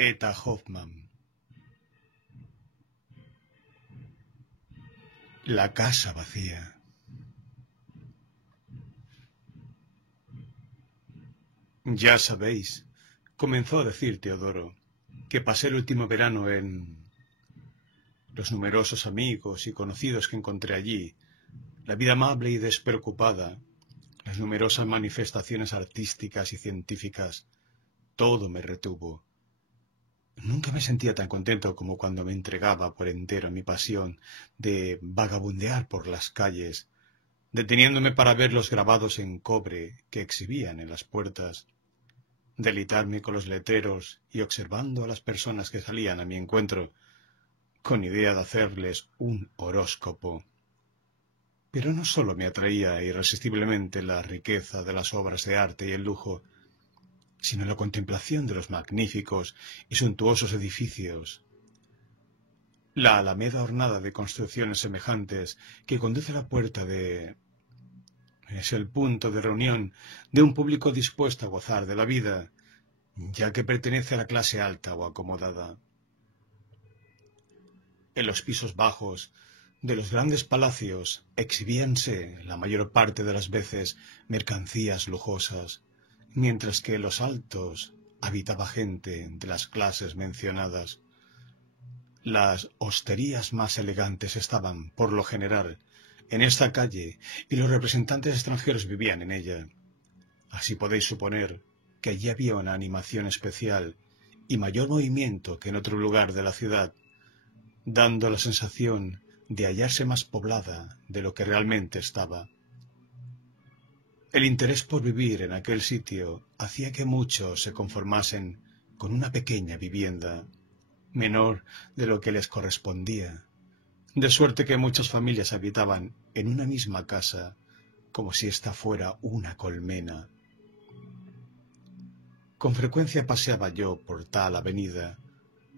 Eta Hoffmann. La casa vacía. Ya sabéis, comenzó a decir Teodoro, que pasé el último verano en los numerosos amigos y conocidos que encontré allí, la vida amable y despreocupada, las numerosas manifestaciones artísticas y científicas, todo me retuvo. Nunca me sentía tan contento como cuando me entregaba por entero a mi pasión de vagabundear por las calles, deteniéndome para ver los grabados en cobre que exhibían en las puertas, deleitarme con los letreros y observando a las personas que salían a mi encuentro, con idea de hacerles un horóscopo. Pero no sólo me atraía irresistiblemente la riqueza de las obras de arte y el lujo, sino la contemplación de los magníficos y suntuosos edificios. La alameda ornada de construcciones semejantes que conduce a la puerta es el punto de reunión de un público dispuesto a gozar de la vida, ya que pertenece a la clase alta o acomodada. En los pisos bajos de los grandes palacios exhibíanse, la mayor parte de las veces, mercancías lujosas, mientras que en los altos habitaba gente de las clases mencionadas. Las hosterías más elegantes estaban, por lo general, en esta calle, y los representantes extranjeros vivían en ella. Así podéis suponer que allí había una animación especial y mayor movimiento que en otro lugar de la ciudad, dando la sensación de hallarse más poblada de lo que realmente estaba. El interés por vivir en aquel sitio hacía que muchos se conformasen con una pequeña vivienda, menor de lo que les correspondía, de suerte que muchas familias habitaban en una misma casa, como si ésta fuera una colmena. Con frecuencia paseaba yo por tal avenida,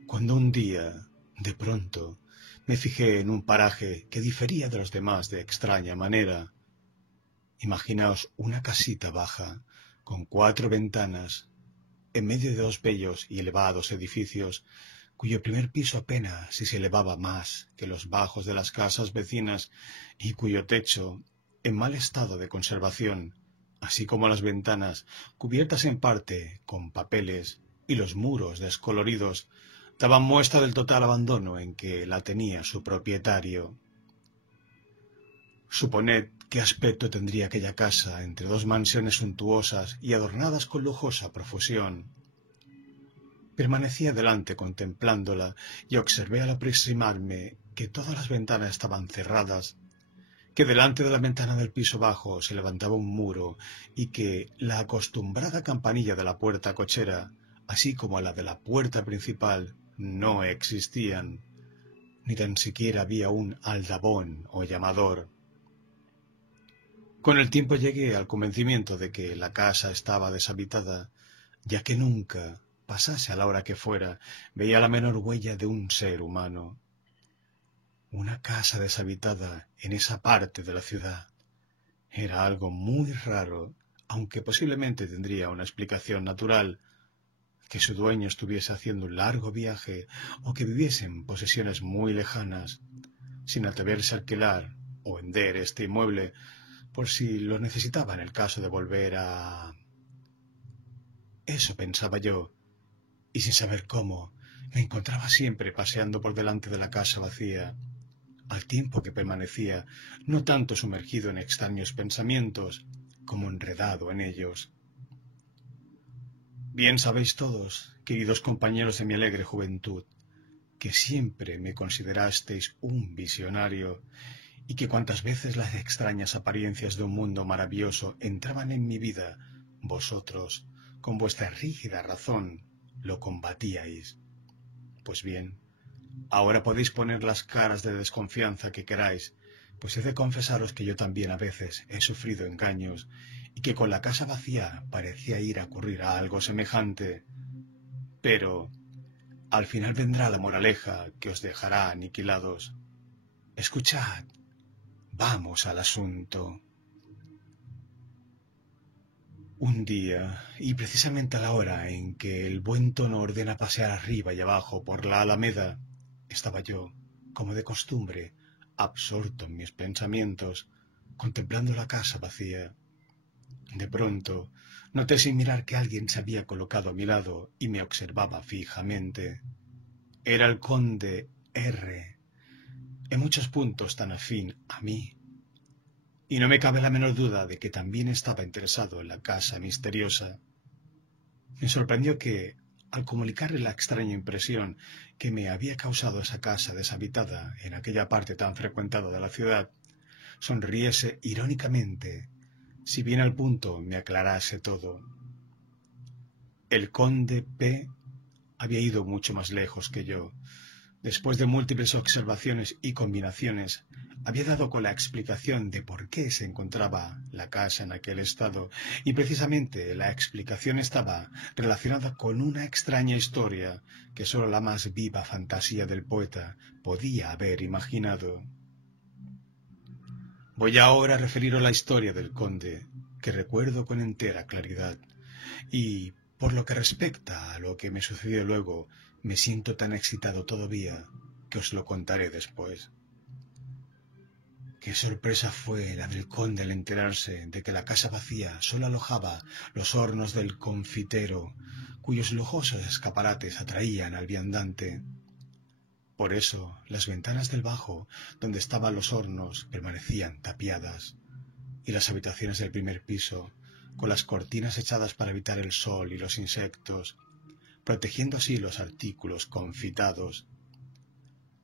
cuando un día, de pronto, me fijé en un paraje que difería de los demás de extraña manera. Imaginaos una casita baja, con 4 ventanas, en medio de 2 bellos y elevados edificios, cuyo primer piso apenas si se elevaba más que los bajos de las casas vecinas y cuyo techo, en mal estado de conservación, así como las ventanas, cubiertas en parte con papeles, y los muros descoloridos, daban muestra del total abandono en que la tenía su propietario. Suponed qué aspecto tendría aquella casa entre 2 mansiones suntuosas y adornadas con lujosa profusión. Permanecía delante contemplándola y observé al aproximarme que todas las ventanas estaban cerradas, que delante de la ventana del piso bajo se levantaba un muro y que la acostumbrada campanilla de la puerta cochera, así como la de la puerta principal, no existían, ni tan siquiera había un aldabón o llamador. Con el tiempo llegué al convencimiento de que la casa estaba deshabitada, ya que nunca, pasase a la hora que fuera, veía la menor huella de un ser humano. Una casa deshabitada en esa parte de la ciudad era algo muy raro, aunque posiblemente tendría una explicación natural, que su dueño estuviese haciendo un largo viaje o que viviese en posesiones muy lejanas, sin atreverse a alquilar o vender este inmueble por si lo necesitaba en el caso de volver a... Eso pensaba yo, y sin saber cómo, me encontraba siempre paseando por delante de la casa vacía, al tiempo que permanecía no tanto sumergido en extraños pensamientos como enredado en ellos. Bien sabéis todos, queridos compañeros de mi alegre juventud, que siempre me considerasteis un visionario y que cuantas veces las extrañas apariencias de un mundo maravilloso entraban en mi vida, vosotros, con vuestra rígida razón, lo combatíais. Pues bien, ahora podéis poner las caras de desconfianza que queráis, pues he de confesaros que yo también a veces he sufrido engaños y que con la casa vacía parecía ir a ocurrir a algo semejante. Pero al final vendrá la moraleja que os dejará aniquilados. Escuchad, vamos al asunto. Un día, y precisamente a la hora en que el buen tono ordena pasear arriba y abajo por la Alameda, estaba yo, como de costumbre, absorto en mis pensamientos, contemplando la casa vacía. De pronto, noté sin mirar que alguien se había colocado a mi lado y me observaba fijamente. Era el conde R, en muchos puntos tan afín a mí. Y no me cabe la menor duda de que también estaba interesado en la casa misteriosa. Me sorprendió que, al comunicarle la extraña impresión que me había causado esa casa deshabitada en aquella parte tan frecuentada de la ciudad, sonriese irónicamente, si bien al punto me aclarase todo. El conde P había ido mucho más lejos que yo. Después de múltiples observaciones y combinaciones, había dado con la explicación de por qué se encontraba la casa en aquel estado, y precisamente la explicación estaba relacionada con una extraña historia que sólo la más viva fantasía del poeta podía haber imaginado. Voy ahora a referiros la historia del conde, que recuerdo con entera claridad, y, por lo que respecta a lo que me sucedió luego, me siento tan excitado todavía que os lo contaré después. Qué sorpresa fue la del conde al enterarse de que la casa vacía solo alojaba los hornos del confitero, cuyos lujosos escaparates atraían al viandante. Por eso las ventanas del bajo, donde estaban los hornos, permanecían tapiadas, y las habitaciones del primer piso, con las cortinas echadas para evitar el sol y los insectos, protegiendo así los artículos confitados.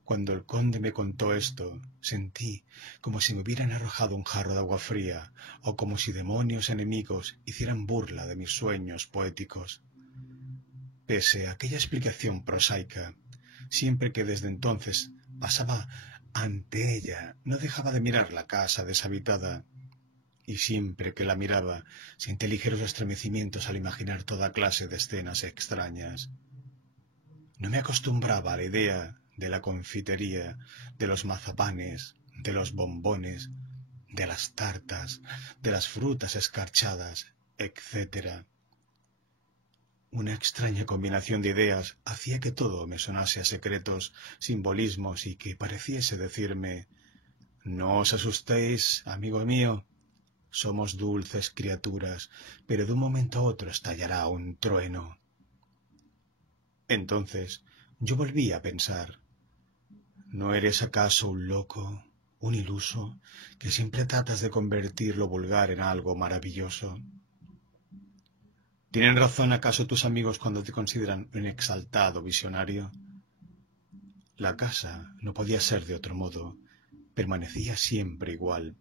Cuando el conde me contó esto, sentí como si me hubieran arrojado un jarro de agua fría, o como si demonios enemigos hicieran burla de mis sueños poéticos. Pese a aquella explicación prosaica, siempre que desde entonces pasaba ante ella, no dejaba de mirar la casa deshabitada, y siempre que la miraba, sentí ligeros estremecimientos al imaginar toda clase de escenas extrañas. No me acostumbraba a la idea de la confitería, de los mazapanes, de los bombones, de las tartas, de las frutas escarchadas, etc. Una extraña combinación de ideas hacía que todo me sonase a secretos, simbolismos y que pareciese decirme: «No os asustéis, amigo mío. Somos dulces criaturas, pero de un momento a otro estallará un trueno». Entonces yo volví a pensar: ¿no eres acaso un loco, un iluso, que siempre tratas de convertir lo vulgar en algo maravilloso? ¿Tienen razón acaso tus amigos cuando te consideran un exaltado visionario? La casa no podía ser de otro modo, permanecía siempre igual.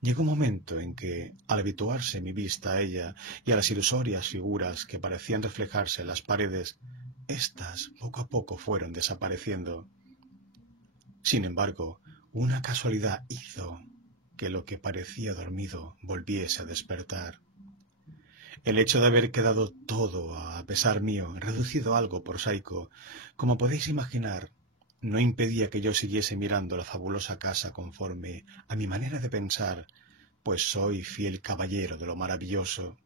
Llegó un momento en que, al habituarse mi vista a ella y a las ilusorias figuras que parecían reflejarse en las paredes, éstas poco a poco fueron desapareciendo. Sin embargo, una casualidad hizo que lo que parecía dormido volviese a despertar. El hecho de haber quedado todo, a pesar mío, reducido a algo prosaico, como podéis imaginar, no impedía que yo siguiese mirando la fabulosa casa conforme a mi manera de pensar, pues soy fiel caballero de lo maravilloso.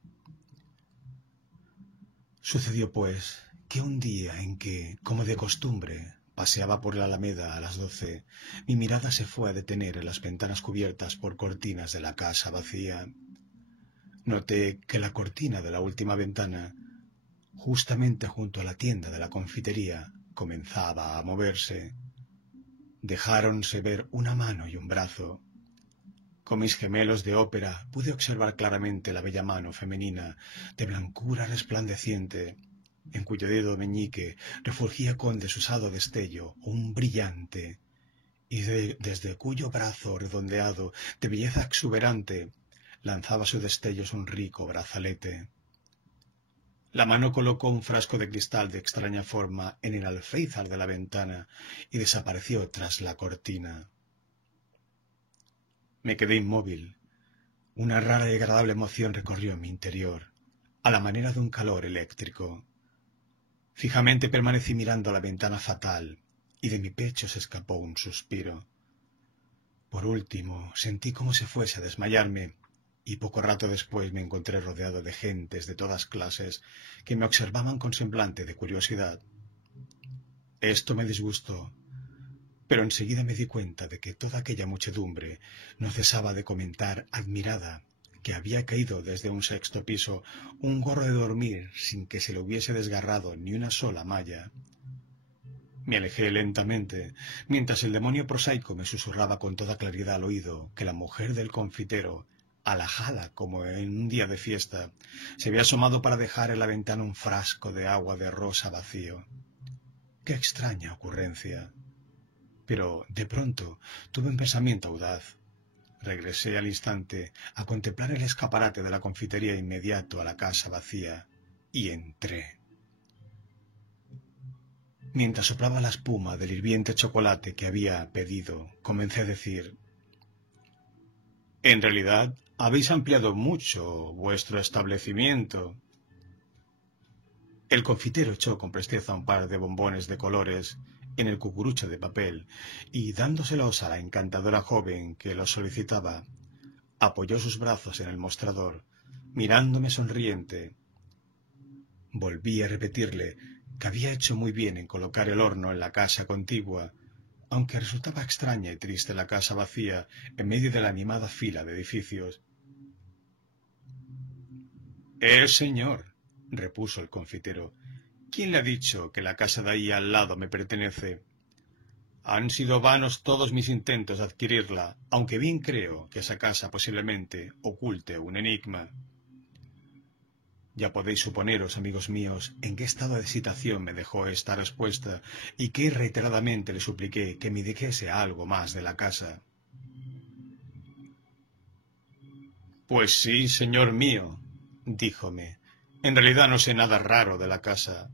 Sucedió, pues, que un día en que, como de costumbre, paseaba por la Alameda a las 12, mi mirada se fue a detener en las ventanas cubiertas por cortinas de la casa vacía. Noté que la cortina de la última ventana, justamente junto a la tienda de la confitería, comenzaba a moverse. Dejáronse ver una mano y un brazo. Con mis gemelos de ópera pude observar claramente la bella mano femenina, de blancura resplandeciente, en cuyo dedo meñique refulgía con desusado destello un brillante, y desde cuyo brazo redondeado, de belleza exuberante, lanzaba sus destellos un rico brazalete. La mano colocó un frasco de cristal de extraña forma en el alféizar de la ventana y desapareció tras la cortina. Me quedé inmóvil. Una rara y agradable emoción recorrió mi interior, a la manera de un calor eléctrico. Fijamente permanecí mirando la ventana fatal, y de mi pecho se escapó un suspiro. Por último, sentí como si fuese a desmayarme, y poco rato después me encontré rodeado de gentes de todas clases que me observaban con semblante de curiosidad. Esto me disgustó, pero enseguida me di cuenta de que toda aquella muchedumbre no cesaba de comentar admirada que había caído desde un sexto piso un gorro de dormir sin que se le hubiese desgarrado ni una sola malla. Me alejé lentamente, mientras el demonio prosaico me susurraba con toda claridad al oído que la mujer del confitero, alajada como en un día de fiesta, se había asomado para dejar en la ventana un frasco de agua de rosa vacío. ¡Qué extraña ocurrencia! Pero, de pronto, tuve un pensamiento audaz. Regresé al instante a contemplar el escaparate de la confitería inmediato a la casa vacía, y entré. Mientras soplaba la espuma del hirviente chocolate que había pedido, comencé a decir: «En realidad, habéis ampliado mucho vuestro establecimiento». El confitero echó con presteza un par de bombones de colores en el cucurucho de papel y, dándoselos a la encantadora joven que los solicitaba, apoyó sus brazos en el mostrador, mirándome sonriente. Volví a repetirle que había hecho muy bien en colocar el horno en la casa contigua, aunque resultaba extraña y triste la casa vacía en medio de la animada fila de edificios. Señor», repuso el confitero, «¿quién le ha dicho que la casa de ahí al lado me pertenece? Han sido vanos todos mis intentos de adquirirla, aunque bien creo que esa casa posiblemente oculte un enigma». Ya podéis suponeros, amigos míos, en qué estado de excitación me dejó esta respuesta y que reiteradamente le supliqué que me dijese algo más de la casa. «Pues sí, señor mío», díjome, «en realidad no sé nada raro de la casa.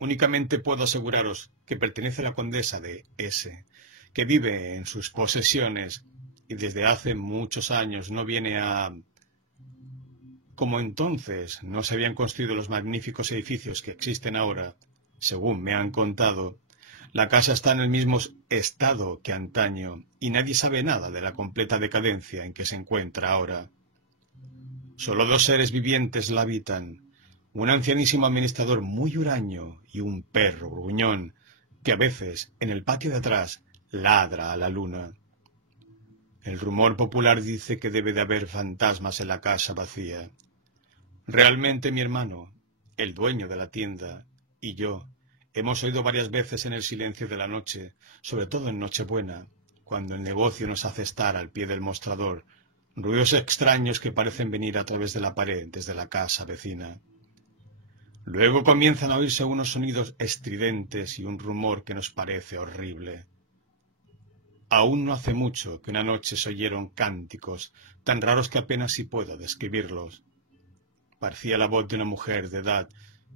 Únicamente puedo aseguraros que pertenece a la condesa de S., que vive en sus posesiones y desde hace muchos años no viene a... Como entonces no se habían construido los magníficos edificios que existen ahora, según me han contado, la casa está en el mismo estado que antaño y nadie sabe nada de la completa decadencia en que se encuentra ahora. Solo 2 seres vivientes la habitan, un ancianísimo administrador muy huraño y un perro gruñón que a veces, en el patio de atrás, ladra a la luna. El rumor popular dice que debe de haber fantasmas en la casa vacía. Realmente mi hermano, el dueño de la tienda, y yo hemos oído varias veces en el silencio de la noche, sobre todo en Nochebuena, cuando el negocio nos hace estar al pie del mostrador, ruidos extraños que parecen venir a través de la pared desde la casa vecina. Luego comienzan a oírse unos sonidos estridentes y un rumor que nos parece horrible. Aún no hace mucho que una noche se oyeron cánticos tan raros que apenas si puedo describirlos. Parecía la voz de una mujer de edad,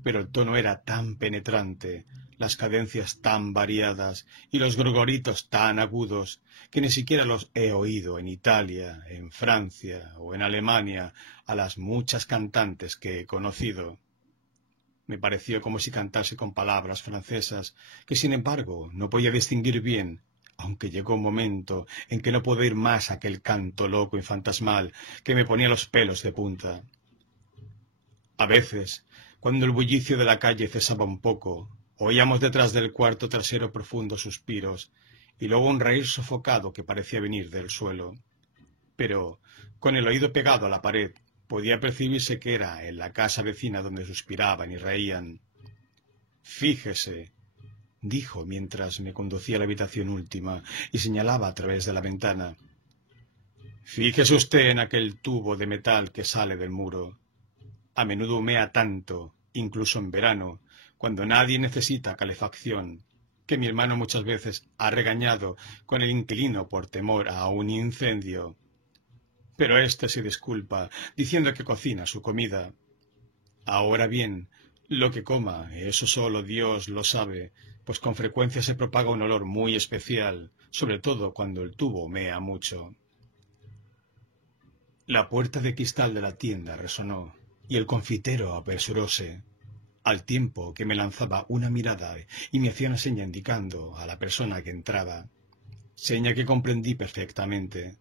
pero el tono era tan penetrante, las cadencias tan variadas y los gorgoritos tan agudos, que ni siquiera los he oído en Italia, en Francia o en Alemania a las muchas cantantes que he conocido. Me pareció como si cantase con palabras francesas, que sin embargo no podía distinguir bien, aunque llegó un momento en que no pude oír más aquel canto loco y fantasmal que me ponía los pelos de punta. A veces, cuando el bullicio de la calle cesaba un poco, oíamos detrás del cuarto trasero profundos suspiros y luego un reír sofocado que parecía venir del suelo. Pero, con el oído pegado a la pared, podía percibirse que era en la casa vecina donde suspiraban y reían. «Fíjese», dijo mientras me conducía a la habitación última y señalaba a través de la ventana. «Fíjese usted en aquel tubo de metal que sale del muro. A menudo humea tanto, incluso en verano, cuando nadie necesita calefacción, que mi hermano muchas veces ha regañado con el inquilino por temor a un incendio. Pero éste se disculpa, diciendo que cocina su comida. Ahora bien, lo que coma, eso solo Dios lo sabe, pues con frecuencia se propaga un olor muy especial, sobre todo cuando el tubo humea mucho». La puerta de cristal de la tienda resonó, y el confitero apresuróse, al tiempo que me lanzaba una mirada y me hacía una seña indicando a la persona que entraba, seña que comprendí perfectamente.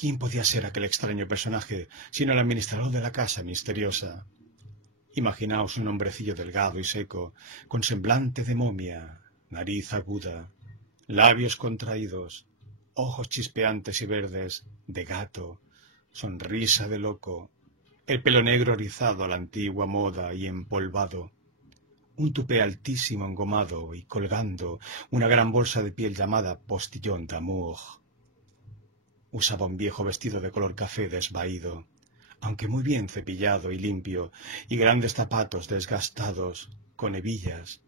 ¿Quién podía ser aquel extraño personaje sino el administrador de la casa misteriosa? Imaginaos un hombrecillo delgado y seco, con semblante de momia, nariz aguda, labios contraídos, ojos chispeantes y verdes, de gato, sonrisa de loco, el pelo negro rizado a la antigua moda y empolvado, un tupé altísimo engomado y colgando una gran bolsa de piel llamada postillón d'amour. Usaba un viejo vestido de color café desvaído, aunque muy bien cepillado y limpio, y grandes zapatos desgastados, con hebillas.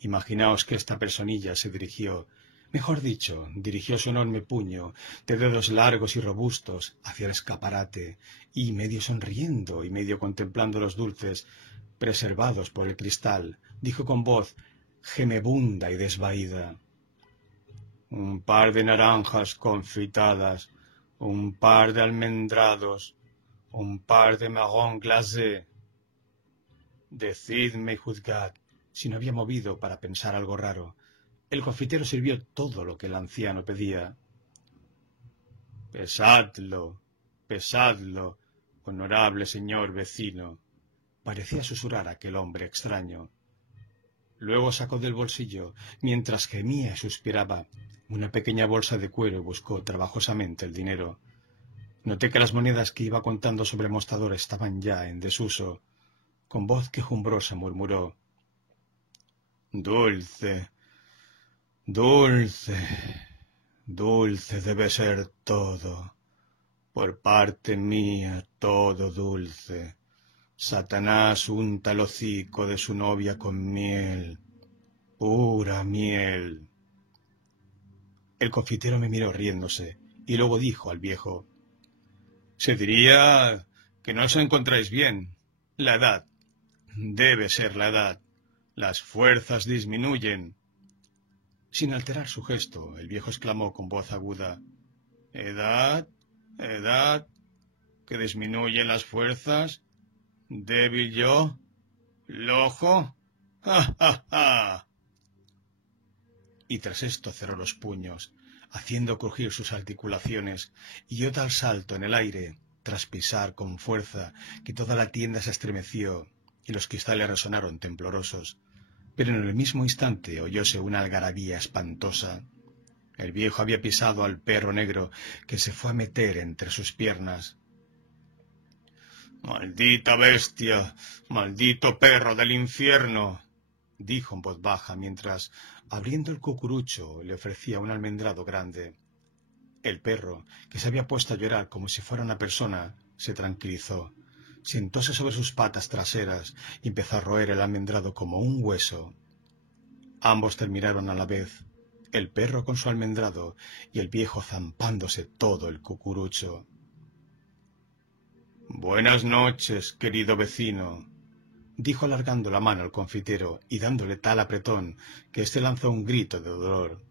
Imaginaos que esta personilla se dirigió, mejor dicho, dirigió su enorme puño, de dedos largos y robustos, hacia el escaparate, y medio sonriendo y medio contemplando los dulces, preservados por el cristal, dijo con voz gemebunda y desvaída: un par de naranjas confitadas, un par de almendrados, un par de marrón glacé. Decidme y juzgad si no había movido para pensar algo raro. El confitero sirvió todo lo que el anciano pedía. Pesadlo, pesadlo, honorable señor vecino, parecía susurrar aquel hombre extraño. Luego sacó del bolsillo, mientras gemía y suspiraba, una pequeña bolsa de cuero y buscó trabajosamente el dinero. Noté que las monedas que iba contando sobre el mostrador estaban ya en desuso. Con voz quejumbrosa murmuró: dulce, dulce, dulce debe ser todo. Por parte mía, todo dulce. Satanás unta el hocico de su novia con miel, pura miel. El confitero me miró riéndose y luego dijo al viejo: se diría que no os encontráis bien. La edad. Debe ser la edad. Las fuerzas disminuyen. Sin alterar su gesto, el viejo exclamó con voz aguda: ¿edad? ¿Edad? ¿Que disminuye las fuerzas? ¿Débil yo? ¿Lojo? ¡Ja, ja, ja! Y tras esto cerró los puños, haciendo crujir sus articulaciones, y dio tal salto en el aire, tras pisar con fuerza, que toda la tienda se estremeció y los cristales resonaron temblorosos. Pero en el mismo instante oyóse una algarabía espantosa. El viejo había pisado al perro negro, que se fue a meter entre sus piernas. «¡Maldita bestia! ¡Maldito perro del infierno!», dijo en voz baja mientras, abriendo el cucurucho, le ofrecía un almendrado grande. El perro, que se había puesto a llorar como si fuera una persona, se tranquilizó, sentóse sobre sus patas traseras y empezó a roer el almendrado como un hueso. Ambos terminaron a la vez, el perro con su almendrado y el viejo zampándose todo el cucurucho. «Buenas noches, querido vecino», dijo alargando la mano al confitero y dándole tal apretón que éste lanzó un grito de dolor.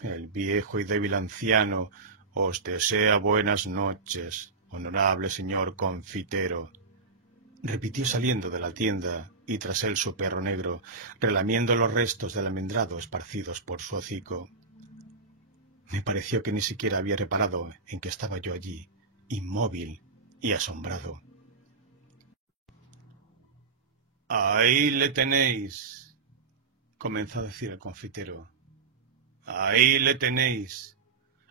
«El viejo y débil anciano os desea buenas noches, honorable señor confitero», repitió saliendo de la tienda, y tras él su perro negro, relamiendo los restos del almendrado esparcidos por su hocico. Me pareció que ni siquiera había reparado en que estaba yo allí, inmóvil y asombrado. «Ahí le tenéis», comenzó a decir el confitero. «Ahí le tenéis.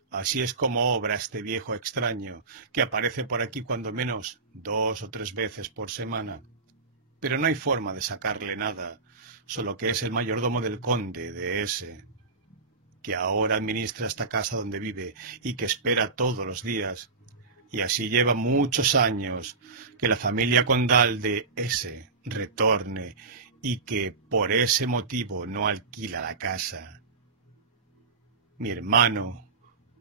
Así es como obra este viejo extraño, que aparece por aquí cuando menos 2 o 3 veces por semana. Pero no hay forma de sacarle nada, solo que es el mayordomo del conde de S., que ahora administra esta casa donde vive y que espera todos los días. Y así lleva muchos años que la familia condal de S. retorne y que por ese motivo no alquila la casa. Mi hermano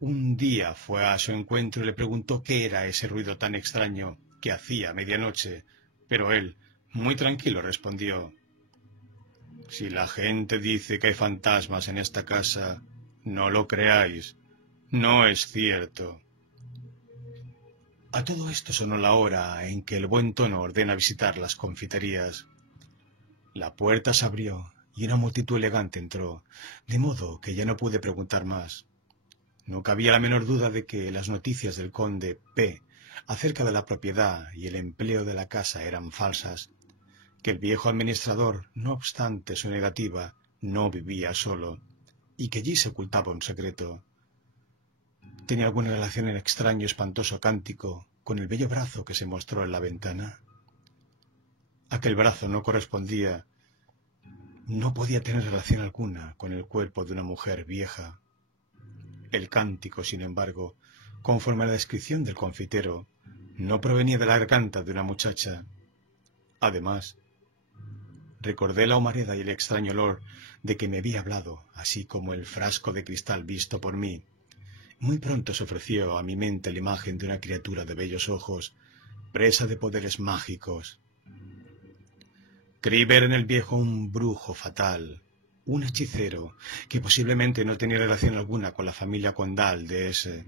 un día fue a su encuentro y le preguntó qué era ese ruido tan extraño que hacía a medianoche, pero él, muy tranquilo, respondió: «Si la gente dice que hay fantasmas en esta casa, no lo creáis, no es cierto». A todo esto sonó la hora en que el buen tono ordena visitar las confiterías. La puerta se abrió y una multitud elegante entró, de modo que ya no pude preguntar más. No cabía la menor duda de que las noticias del conde P acerca de la propiedad y el empleo de la casa eran falsas, que el viejo administrador, no obstante su negativa, no vivía solo, y que allí se ocultaba un secreto. ¿Tenía alguna relación el extraño y espantoso cántico con el bello brazo que se mostró en la ventana? Aquel brazo no correspondía, no podía tener relación alguna con el cuerpo de una mujer vieja. El cántico, sin embargo, conforme a la descripción del confitero, no provenía de la garganta de una muchacha. Además, recordé la humareda y el extraño olor de que me había hablado, así como el frasco de cristal visto por mí. Muy pronto se ofreció a mi mente la imagen de una criatura de bellos ojos, presa de poderes mágicos. Creí ver en el viejo un brujo fatal, un hechicero, que posiblemente no tenía relación alguna con la familia condal de S,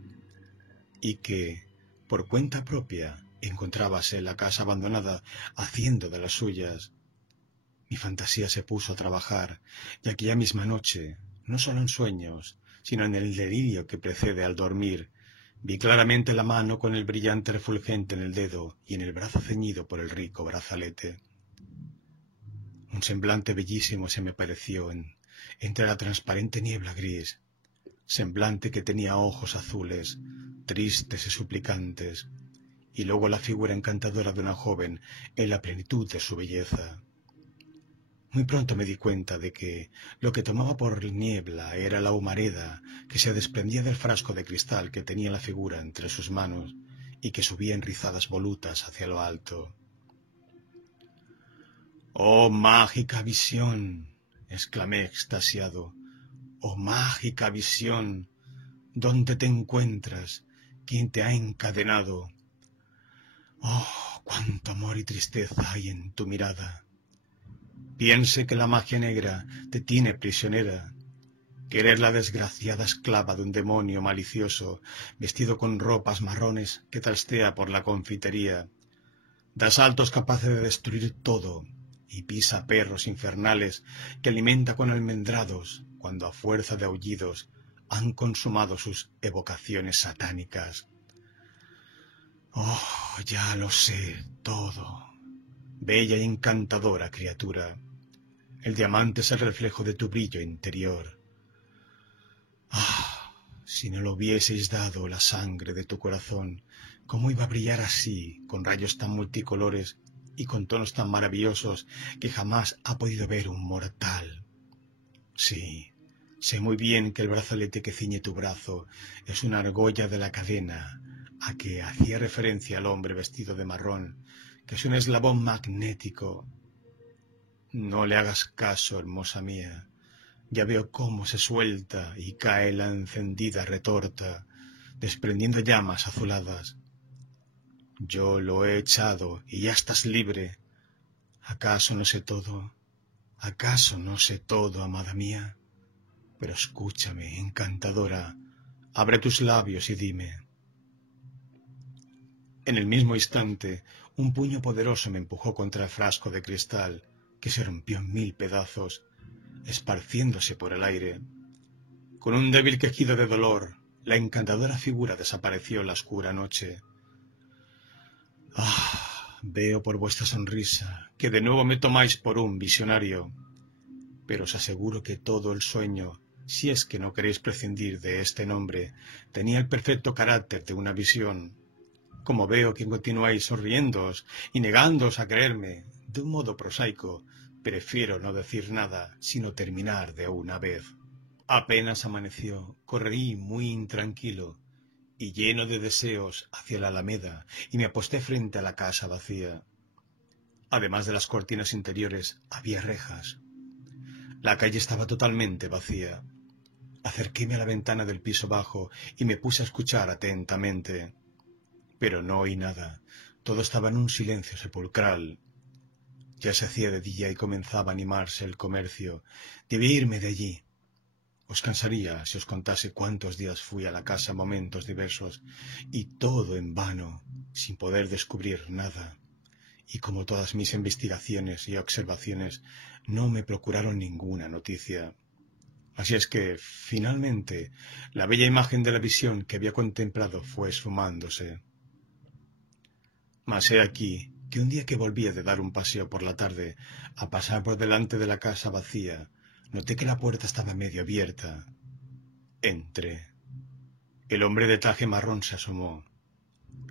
y que, por cuenta propia, encontrábase en la casa abandonada haciendo de las suyas. Mi fantasía se puso a trabajar, y aquella misma noche, no solo en sueños, sino en el delirio que precede al dormir, vi claramente la mano con el brillante refulgente en el dedo y en el brazo ceñido por el rico brazalete. Un semblante bellísimo se me pareció entre la transparente niebla gris, semblante que tenía ojos azules, tristes y suplicantes, y luego la figura encantadora de una joven en la plenitud de su belleza. Muy pronto me di cuenta de que lo que tomaba por niebla era la humareda que se desprendía del frasco de cristal que tenía la figura entre sus manos y que subía en rizadas volutas hacia lo alto. ¡Oh, mágica visión! —exclamé extasiado. ¡Oh, mágica visión! ¿Dónde te encuentras? ¿Quién te ha encadenado? ¡Oh, cuánto amor y tristeza hay en tu mirada! Piense que la magia negra te tiene prisionera, que eres la desgraciada esclava de un demonio malicioso, vestido con ropas marrones que trastea por la confitería. Da saltos capaces de destruir todo, y pisa perros infernales que alimenta con almendrados, cuando a fuerza de aullidos han consumado sus evocaciones satánicas. Oh, ya lo sé todo. Bella y encantadora criatura, el diamante es el reflejo de tu brillo interior. Ah, si no lo hubieseis dado la sangre de tu corazón, ¿cómo iba a brillar así, con rayos tan multicolores y con tonos tan maravillosos que jamás ha podido ver un mortal? Sí, sé muy bien que el brazalete que ciñe tu brazo es una argolla de la cadena a que hacía referencia el hombre vestido de marrón, que es un eslabón magnético. No le hagas caso, hermosa mía. Ya veo cómo se suelta y cae la encendida retorta, desprendiendo llamas azuladas. Yo lo he echado y ya estás libre. ¿Acaso no sé todo? ¿Acaso no sé todo, amada mía? Pero escúchame, encantadora, abre tus labios y dime. En el mismo instante, un puño poderoso me empujó contra el frasco de cristal, que se rompió en 1000 pedazos, esparciéndose por el aire. Con un débil quejido de dolor, la encantadora figura desapareció en la oscura noche. Ah, veo por vuestra sonrisa que de nuevo me tomáis por un visionario, pero os aseguro que todo el sueño, si es que no queréis prescindir de este nombre, tenía el perfecto carácter de una visión. Como veo que continuáis sonriéndoos y negándoos a creerme de un modo prosaico, prefiero no decir nada, sino terminar de una vez. Apenas amaneció, corrí muy intranquilo y lleno de deseos hacia la alameda y me aposté frente a la casa vacía. Además de las cortinas interiores, había rejas. La calle estaba totalmente vacía. Acerquéme a la ventana del piso bajo y me puse a escuchar atentamente. Pero no oí nada. Todo estaba en un silencio sepulcral. Ya se hacía de día y comenzaba a animarse el comercio. Debí irme de allí. Os cansaría si os contase cuántos días fui a la casa a momentos diversos, y todo en vano, sin poder descubrir nada. Y como todas mis investigaciones y observaciones, no me procuraron ninguna noticia. Así es que, finalmente, la bella imagen de la visión que había contemplado fue esfumándose. Mas he aquí que un día que volvía de dar un paseo por la tarde, a pasar por delante de la casa vacía, noté que la puerta estaba medio abierta. Entré. El hombre de traje marrón se asomó.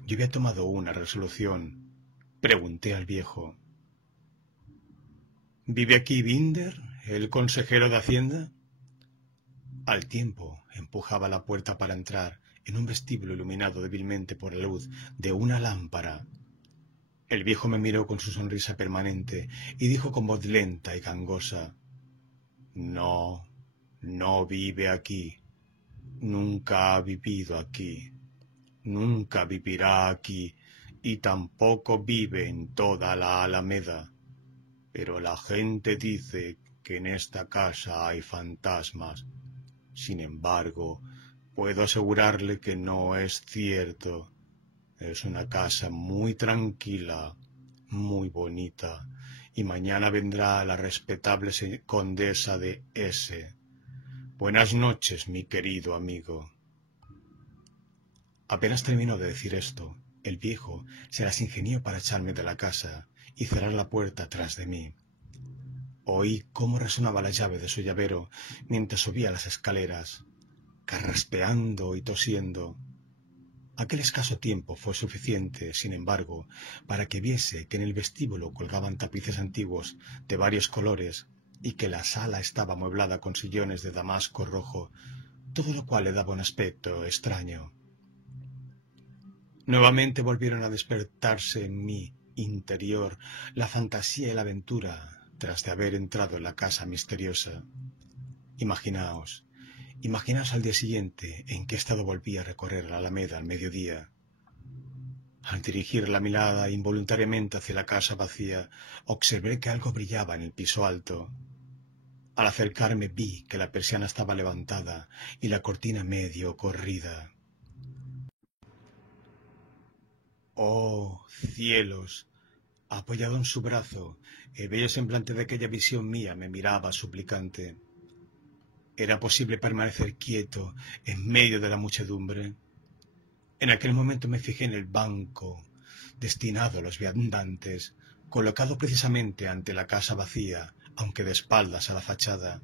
Yo había tomado una resolución. Pregunté al viejo: ¿vive aquí Binder, el consejero de Hacienda? Al tiempo empujaba la puerta para entrar en un vestíbulo iluminado débilmente por la luz de una lámpara. El viejo me miró con su sonrisa permanente y dijo con voz lenta y gangosa: No, no vive aquí. Nunca ha vivido aquí. Nunca vivirá aquí. Y tampoco vive en toda la Alameda. Pero la gente dice que en esta casa hay fantasmas. Sin embargo, puedo asegurarle que no es cierto. Es una casa muy tranquila, muy bonita, y mañana vendrá la respetable condesa de S. Buenas noches, mi querido amigo. Apenas terminó de decir esto, el viejo se las ingenió para echarme de la casa y cerrar la puerta tras de mí. Oí cómo resonaba la llave de su llavero mientras subía las escaleras, carraspeando y tosiendo. Aquel escaso tiempo fue suficiente, sin embargo, para que viese que en el vestíbulo colgaban tapices antiguos de varios colores y que la sala estaba amueblada con sillones de damasco rojo, todo lo cual le daba un aspecto extraño. Nuevamente volvieron a despertarse en mi interior la fantasía y la aventura tras de haber entrado en la casa misteriosa. Imaginaos al día siguiente en qué estado volví a recorrer la Alameda al mediodía. Al dirigir la mirada involuntariamente hacia la casa vacía, observé que algo brillaba en el piso alto. Al acercarme vi que la persiana estaba levantada y la cortina medio corrida. ¡Oh, cielos! Apoyado en su brazo, el bello semblante de aquella visión mía me miraba suplicante. ¿Era posible permanecer quieto en medio de la muchedumbre? En aquel momento me fijé en el banco destinado a los viandantes, colocado precisamente ante la casa vacía, aunque de espaldas a la fachada.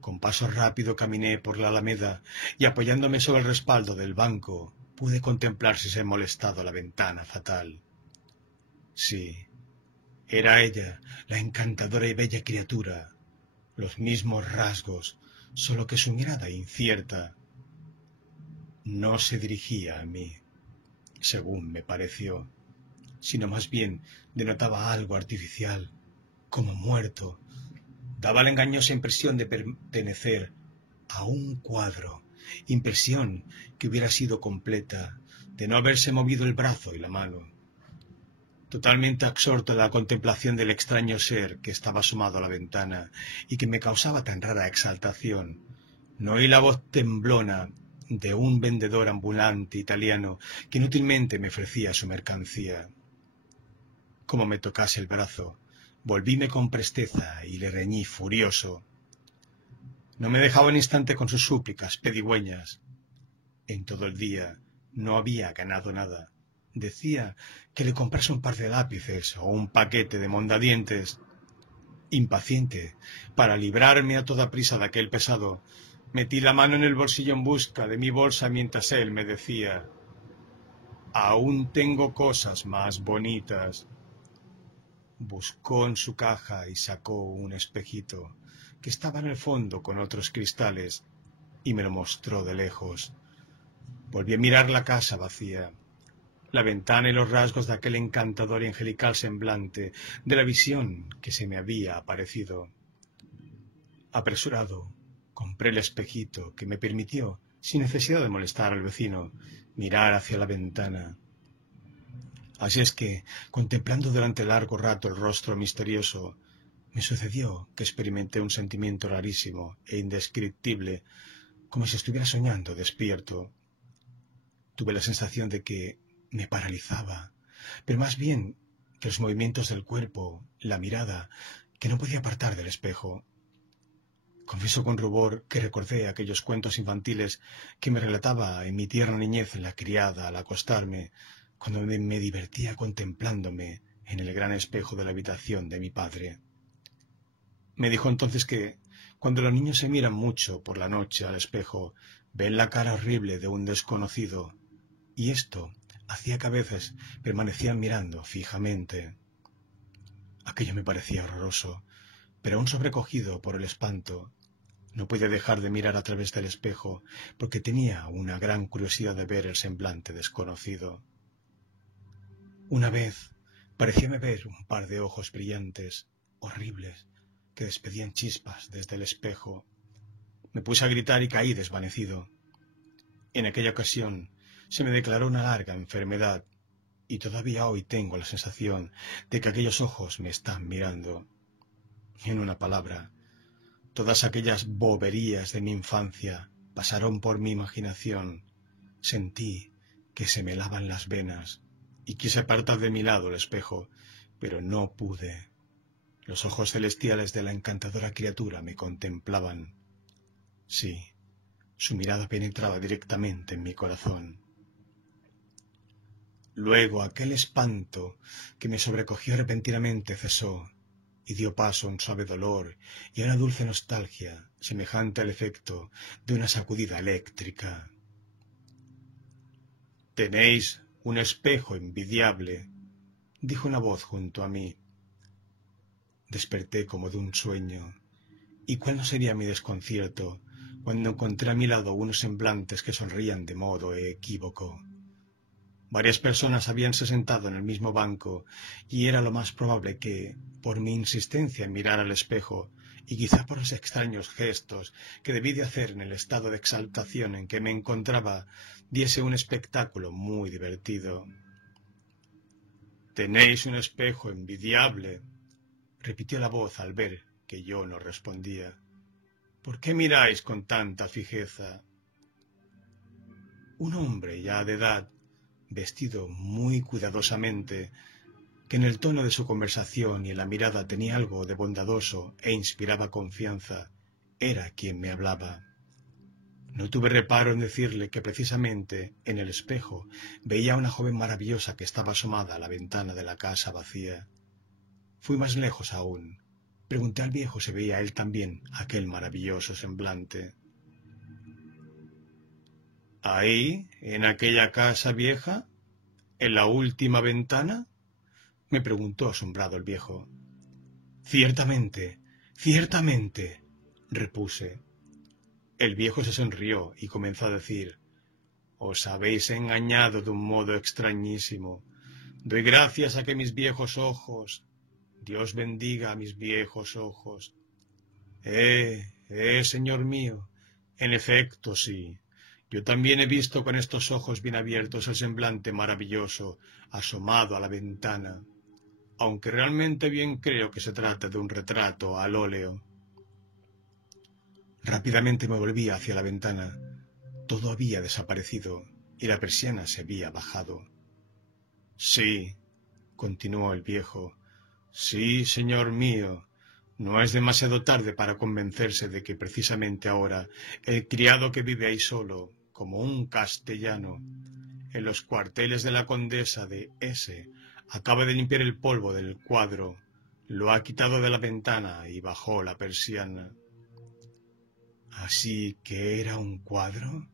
Con paso rápido caminé por la alameda y apoyándome sobre el respaldo del banco, pude contemplar si se molestado la ventana fatal. Sí, era ella, la encantadora y bella criatura. Los mismos rasgos, solo que su mirada incierta. No se dirigía a mí, según me pareció, sino más bien denotaba algo artificial, como muerto. Daba la engañosa impresión de pertenecer a un cuadro, impresión que hubiera sido completa de no haberse movido el brazo y la mano. Totalmente absorto en la contemplación del extraño ser que estaba asomado a la ventana y que me causaba tan rara exaltación, no oí la voz temblona de un vendedor ambulante italiano que inútilmente me ofrecía su mercancía. Como me tocase el brazo, volvíme con presteza y le reñí furioso. No me dejaba un instante con sus súplicas pedigüeñas. En todo el día no había ganado nada. Decía que le comprase un par de lápices o un paquete de mondadientes. Impaciente, para librarme a toda prisa de aquel pesado, metí la mano en el bolsillo en busca de mi bolsa mientras él me decía: «Aún tengo cosas más bonitas». Buscó en su caja y sacó un espejito que estaba en el fondo con otros cristales y me lo mostró de lejos. Volví a mirar la casa vacía, la ventana y los rasgos de aquel encantador y angelical semblante de la visión que se me había aparecido. Apresurado, compré el espejito que me permitió, sin necesidad de molestar al vecino, mirar hacia la ventana. Así es que, contemplando durante largo rato el rostro misterioso, me sucedió que experimenté un sentimiento rarísimo e indescriptible, como si estuviera soñando despierto. Tuve la sensación de que me paralizaba, pero más bien que los movimientos del cuerpo, la mirada, que no podía apartar del espejo. Confieso con rubor que recordé aquellos cuentos infantiles que me relataba en mi tierna niñez la criada al acostarme, cuando me divertía contemplándome en el gran espejo de la habitación de mi padre. Me dijo entonces que, cuando los niños se miran mucho por la noche al espejo, ven la cara horrible de un desconocido, y esto hacía que a veces permanecían mirando fijamente. Aquello me parecía horroroso, pero aún sobrecogido por el espanto, no podía dejar de mirar a través del espejo, porque tenía una gran curiosidad de ver el semblante desconocido. Una vez parecíame ver un par de ojos brillantes, horribles, que despedían chispas desde el espejo. Me puse a gritar y caí desvanecido. En aquella ocasión se me declaró una larga enfermedad, y todavía hoy tengo la sensación de que aquellos ojos me están mirando. En una palabra, todas aquellas boberías de mi infancia pasaron por mi imaginación. Sentí que se me helaban las venas y quise apartar de mi lado el espejo, pero no pude. Los ojos celestiales de la encantadora criatura me contemplaban. Sí, su mirada penetraba directamente en mi corazón. Luego aquel espanto que me sobrecogió repentinamente cesó y dio paso a un suave dolor y a una dulce nostalgia semejante al efecto de una sacudida eléctrica. «Tenéis un espejo envidiable», dijo una voz junto a mí. Desperté como de un sueño, y cuál no sería mi desconcierto cuando encontré a mi lado unos semblantes que sonreían de modo equívoco. Varias personas habíanse sentado en el mismo banco, y era lo más probable que, por mi insistencia en mirar al espejo, y quizá por los extraños gestos que debí de hacer en el estado de exaltación en que me encontraba, diese un espectáculo muy divertido. «Tenéis un espejo envidiable», repitió la voz al ver que yo no respondía. «¿Por qué miráis con tanta fijeza?» Un hombre ya de edad, vestido muy cuidadosamente, que en el tono de su conversación y en la mirada tenía algo de bondadoso e inspiraba confianza, era quien me hablaba. No tuve reparo en decirle que precisamente en el espejo veía a una joven maravillosa que estaba asomada a la ventana de la casa vacía. Fui más lejos aún. Pregunté al viejo si veía él también aquel maravilloso semblante. «¿Ahí, en aquella casa vieja? ¿En la última ventana?», me preguntó asombrado el viejo. «Ciertamente, ciertamente», repuse. El viejo se sonrió y comenzó a decir: «Os habéis engañado de un modo extrañísimo. Doy gracias a que mis viejos ojos... Dios bendiga a mis viejos ojos. Señor mío, en efecto, sí. Yo también he visto con estos ojos bien abiertos el semblante maravilloso asomado a la ventana, aunque realmente bien creo que se trata de un retrato al óleo». Rápidamente me volví hacia la ventana. Todo había desaparecido y la persiana se había bajado. «Sí», continuó el viejo, «sí, señor mío. No es demasiado tarde para convencerse de que precisamente ahora el criado que vive ahí solo, como un castellano, en los cuarteles de la condesa de S, acaba de limpiar el polvo del cuadro, lo ha quitado de la ventana y bajó la persiana». «¿Así que era un cuadro?»,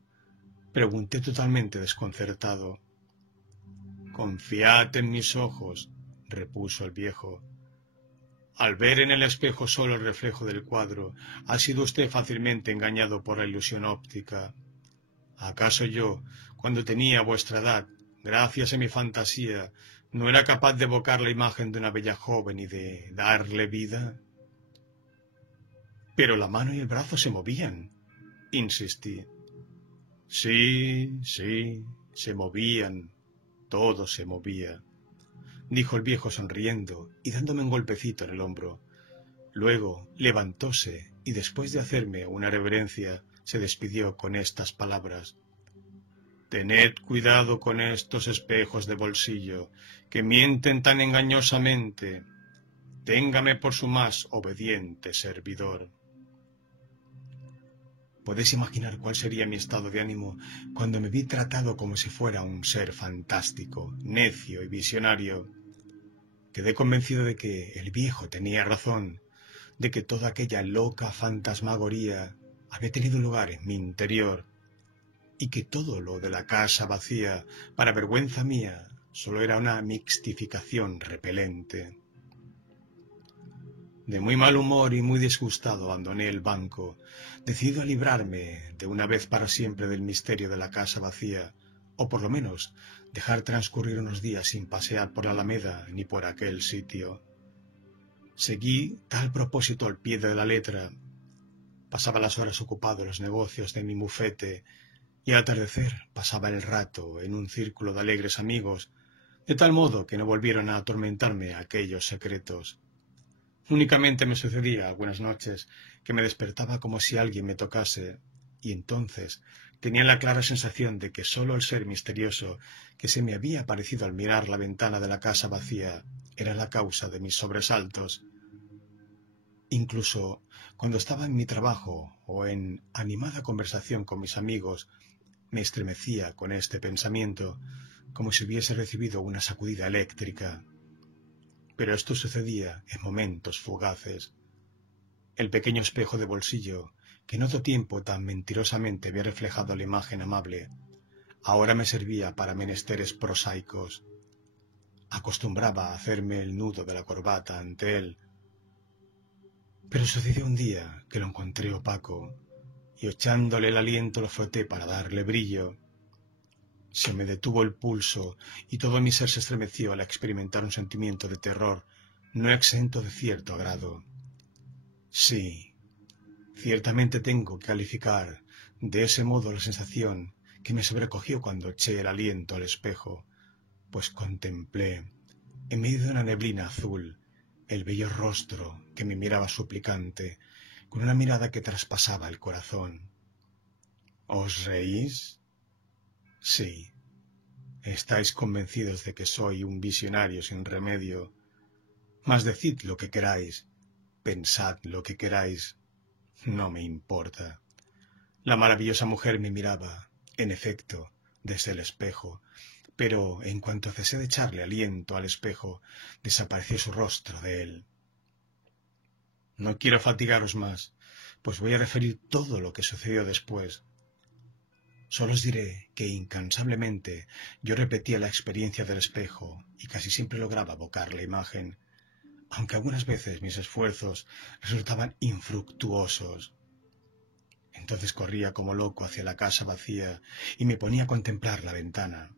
pregunté totalmente desconcertado. «Confiad en mis ojos», repuso el viejo. «Al ver en el espejo solo el reflejo del cuadro, ha sido usted fácilmente engañado por la ilusión óptica. ¿Acaso yo, cuando tenía vuestra edad, gracias a mi fantasía, no era capaz de evocar la imagen de una bella joven y de darle vida?» «Pero la mano y el brazo se movían», insistí. «Sí, sí, se movían, todo se movía», dijo el viejo sonriendo y dándome un golpecito en el hombro. Luego levantóse y después de hacerme una reverencia se despidió con estas palabras: «Tened cuidado con estos espejos de bolsillo, que mienten tan engañosamente. Téngame por su más obediente servidor». Podéis imaginar cuál sería mi estado de ánimo cuando me vi tratado como si fuera un ser fantástico, necio y visionario. Quedé convencido de que el viejo tenía razón, de que toda aquella loca fantasmagoría había tenido lugar en mi interior, y que todo lo de la casa vacía, para vergüenza mía, solo era una mixtificación repelente. De muy mal humor y muy disgustado abandoné el banco, decidido a librarme de una vez para siempre del misterio de la casa vacía, o por lo menos dejar transcurrir unos días sin pasear por la Alameda ni por aquel sitio. Seguí tal propósito al pie de la letra. Pasaba las horas ocupado en los negocios de mi bufete, y al atardecer pasaba el rato en un círculo de alegres amigos, de tal modo que no volvieron a atormentarme aquellos secretos. Únicamente me sucedía algunas noches que me despertaba como si alguien me tocase, y entonces tenía la clara sensación de que sólo el ser misterioso que se me había aparecido al mirar la ventana de la casa vacía era la causa de mis sobresaltos. Incluso cuando estaba en mi trabajo o en animada conversación con mis amigos, me estremecía con este pensamiento, como si hubiese recibido una sacudida eléctrica. Pero esto sucedía en momentos fugaces. El pequeño espejo de bolsillo, que en otro tiempo tan mentirosamente había reflejado la imagen amable, ahora me servía para menesteres prosaicos. Acostumbraba a hacerme el nudo de la corbata ante él. Pero sucedió un día que lo encontré opaco, y echándole el aliento lo froté para darle brillo. Se me detuvo el pulso y todo mi ser se estremeció al experimentar un sentimiento de terror no exento de cierto agrado. Sí, ciertamente tengo que calificar de ese modo la sensación que me sobrecogió cuando eché el aliento al espejo, pues contemplé, en medio de una neblina azul, el bello rostro que me miraba suplicante, con una mirada que traspasaba el corazón. ¿Os reís? Sí, estáis convencidos de que soy un visionario sin remedio. Mas decid lo que queráis, pensad lo que queráis, no me importa. La maravillosa mujer me miraba, en efecto, desde el espejo, pero en cuanto cesé de echarle aliento al espejo, desapareció su rostro de él. No quiero fatigaros más, pues voy a referir todo lo que sucedió después. Solo os diré que incansablemente yo repetía la experiencia del espejo y casi siempre lograba evocar la imagen, aunque algunas veces mis esfuerzos resultaban infructuosos. Entonces corría como loco hacia la casa vacía y me ponía a contemplar la ventana.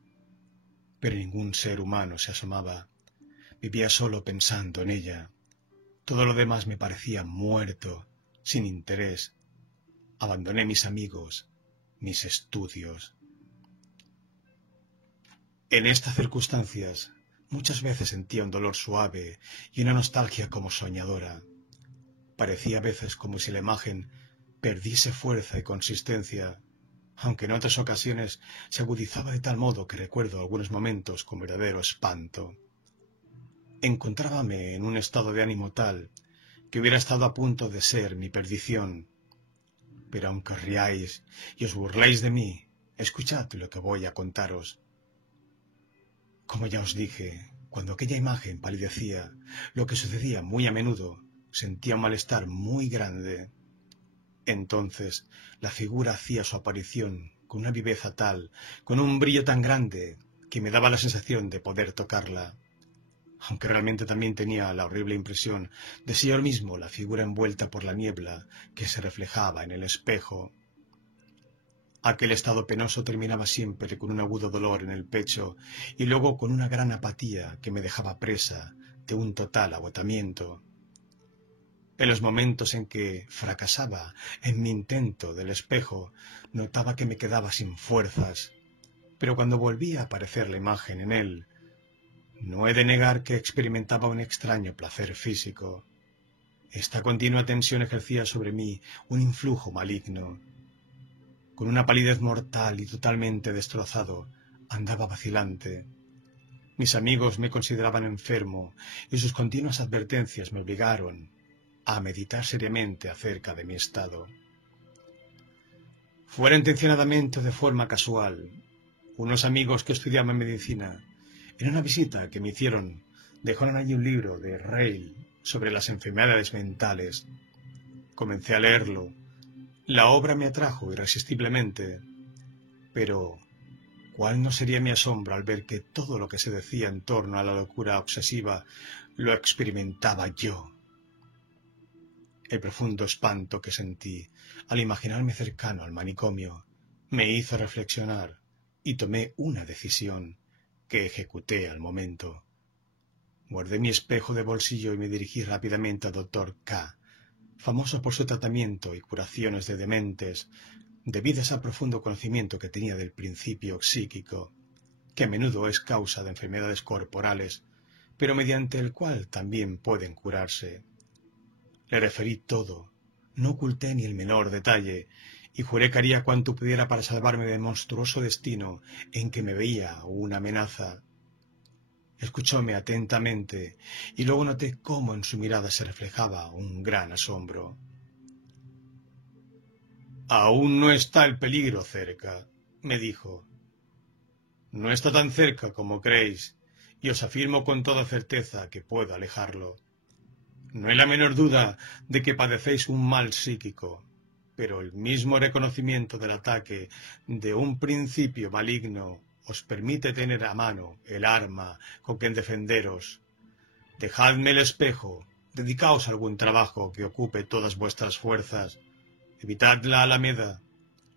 Pero ningún ser humano se asomaba. Vivía solo pensando en ella. Todo lo demás me parecía muerto, sin interés. Abandoné mis amigos, mis estudios. En estas circunstancias muchas veces sentía un dolor suave y una nostalgia como soñadora. Parecía a veces como si la imagen perdiese fuerza y consistencia, aunque en otras ocasiones se agudizaba de tal modo que recuerdo algunos momentos con verdadero espanto. Encontrábame en un estado de ánimo tal que hubiera estado a punto de ser mi perdición. Pero aunque riáis y os burláis de mí, escuchad lo que voy a contaros. Como ya os dije, cuando aquella imagen palidecía, lo que sucedía muy a menudo, sentía un malestar muy grande. Entonces la figura hacía su aparición con una viveza tal, con un brillo tan grande, que me daba la sensación de poder tocarla, aunque realmente también tenía la horrible impresión de ser yo mismo la figura envuelta por la niebla que se reflejaba en el espejo. Aquel estado penoso terminaba siempre con un agudo dolor en el pecho y luego con una gran apatía que me dejaba presa de un total agotamiento. En los momentos en que fracasaba en mi intento del espejo, notaba que me quedaba sin fuerzas, pero cuando volvía a aparecer la imagen en él, no he de negar que experimentaba un extraño placer físico. Esta continua tensión ejercía sobre mí un influjo maligno. Con una palidez mortal y totalmente destrozado, andaba vacilante. Mis amigos me consideraban enfermo y sus continuas advertencias me obligaron a meditar seriamente acerca de mi estado. Fuera intencionadamente o de forma casual, unos amigos que estudiaban medicina, en una visita que me hicieron, dejaron allí un libro de Rey sobre las enfermedades mentales. Comencé a leerlo. La obra me atrajo irresistiblemente, pero ¿cuál no sería mi asombro al ver que todo lo que se decía en torno a la locura obsesiva lo experimentaba yo? El profundo espanto que sentí al imaginarme cercano al manicomio me hizo reflexionar y tomé una decisión que ejecuté al momento. Guardé mi espejo de bolsillo y me dirigí rápidamente al doctor K., famoso por su tratamiento y curaciones de dementes, debidas al profundo conocimiento que tenía del principio psíquico, que a menudo es causa de enfermedades corporales, pero mediante el cual también pueden curarse. Le referí todo, no oculté ni el menor detalle, y juré que haría cuanto pudiera para salvarme del monstruoso destino en que me veía una amenaza. Escuchóme atentamente, y luego noté cómo en su mirada se reflejaba un gran asombro. «Aún no está el peligro cerca», me dijo. «No está tan cerca como creéis, y os afirmo con toda certeza que puedo alejarlo. No hay la menor duda de que padecéis un mal psíquico, pero el mismo reconocimiento del ataque de un principio maligno os permite tener a mano el arma con que defenderos. Dejadme el espejo, dedicaos a algún trabajo que ocupe todas vuestras fuerzas, evitad la alameda,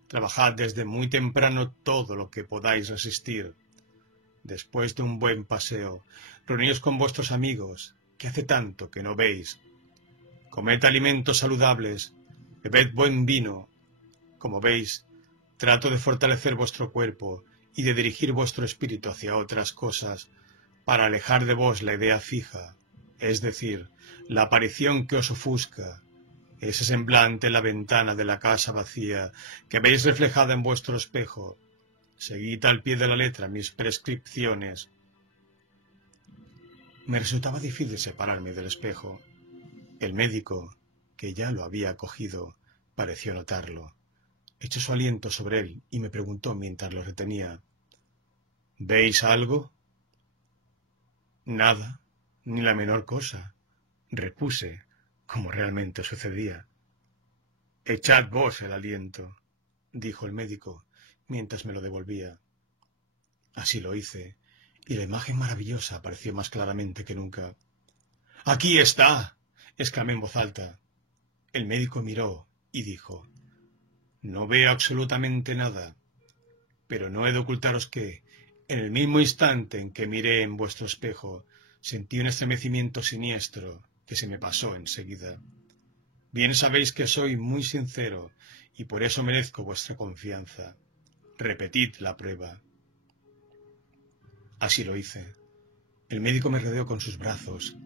trabajad desde muy temprano todo lo que podáis resistir. Después de un buen paseo, reuníos con vuestros amigos, que hace tanto que no veis. Comed alimentos saludables, bebed buen vino. Como veis, trato de fortalecer vuestro cuerpo y de dirigir vuestro espíritu hacia otras cosas, para alejar de vos la idea fija, es decir, la aparición que os ofusca, ese semblante en la ventana de la casa vacía que veis reflejada en vuestro espejo. Seguid al pie de la letra mis prescripciones. Me resultaba difícil separarme del espejo. El médico, que ya lo había cogido, pareció notarlo. Echó su aliento sobre él y me preguntó mientras lo retenía: «¿Veis algo?» «Nada, ni la menor cosa», repuse, como realmente sucedía. «Echad vos el aliento», dijo el médico, mientras me lo devolvía. Así lo hice, y la imagen maravillosa apareció más claramente que nunca. «¡Aquí está!», exclamé en voz alta. El médico miró y dijo: «No veo absolutamente nada, pero no he de ocultaros que, en el mismo instante en que miré en vuestro espejo, sentí un estremecimiento siniestro que se me pasó enseguida. Bien sabéis que soy muy sincero y por eso merezco vuestra confianza. Repetid la prueba». Así lo hice. El médico me rodeó con sus brazos.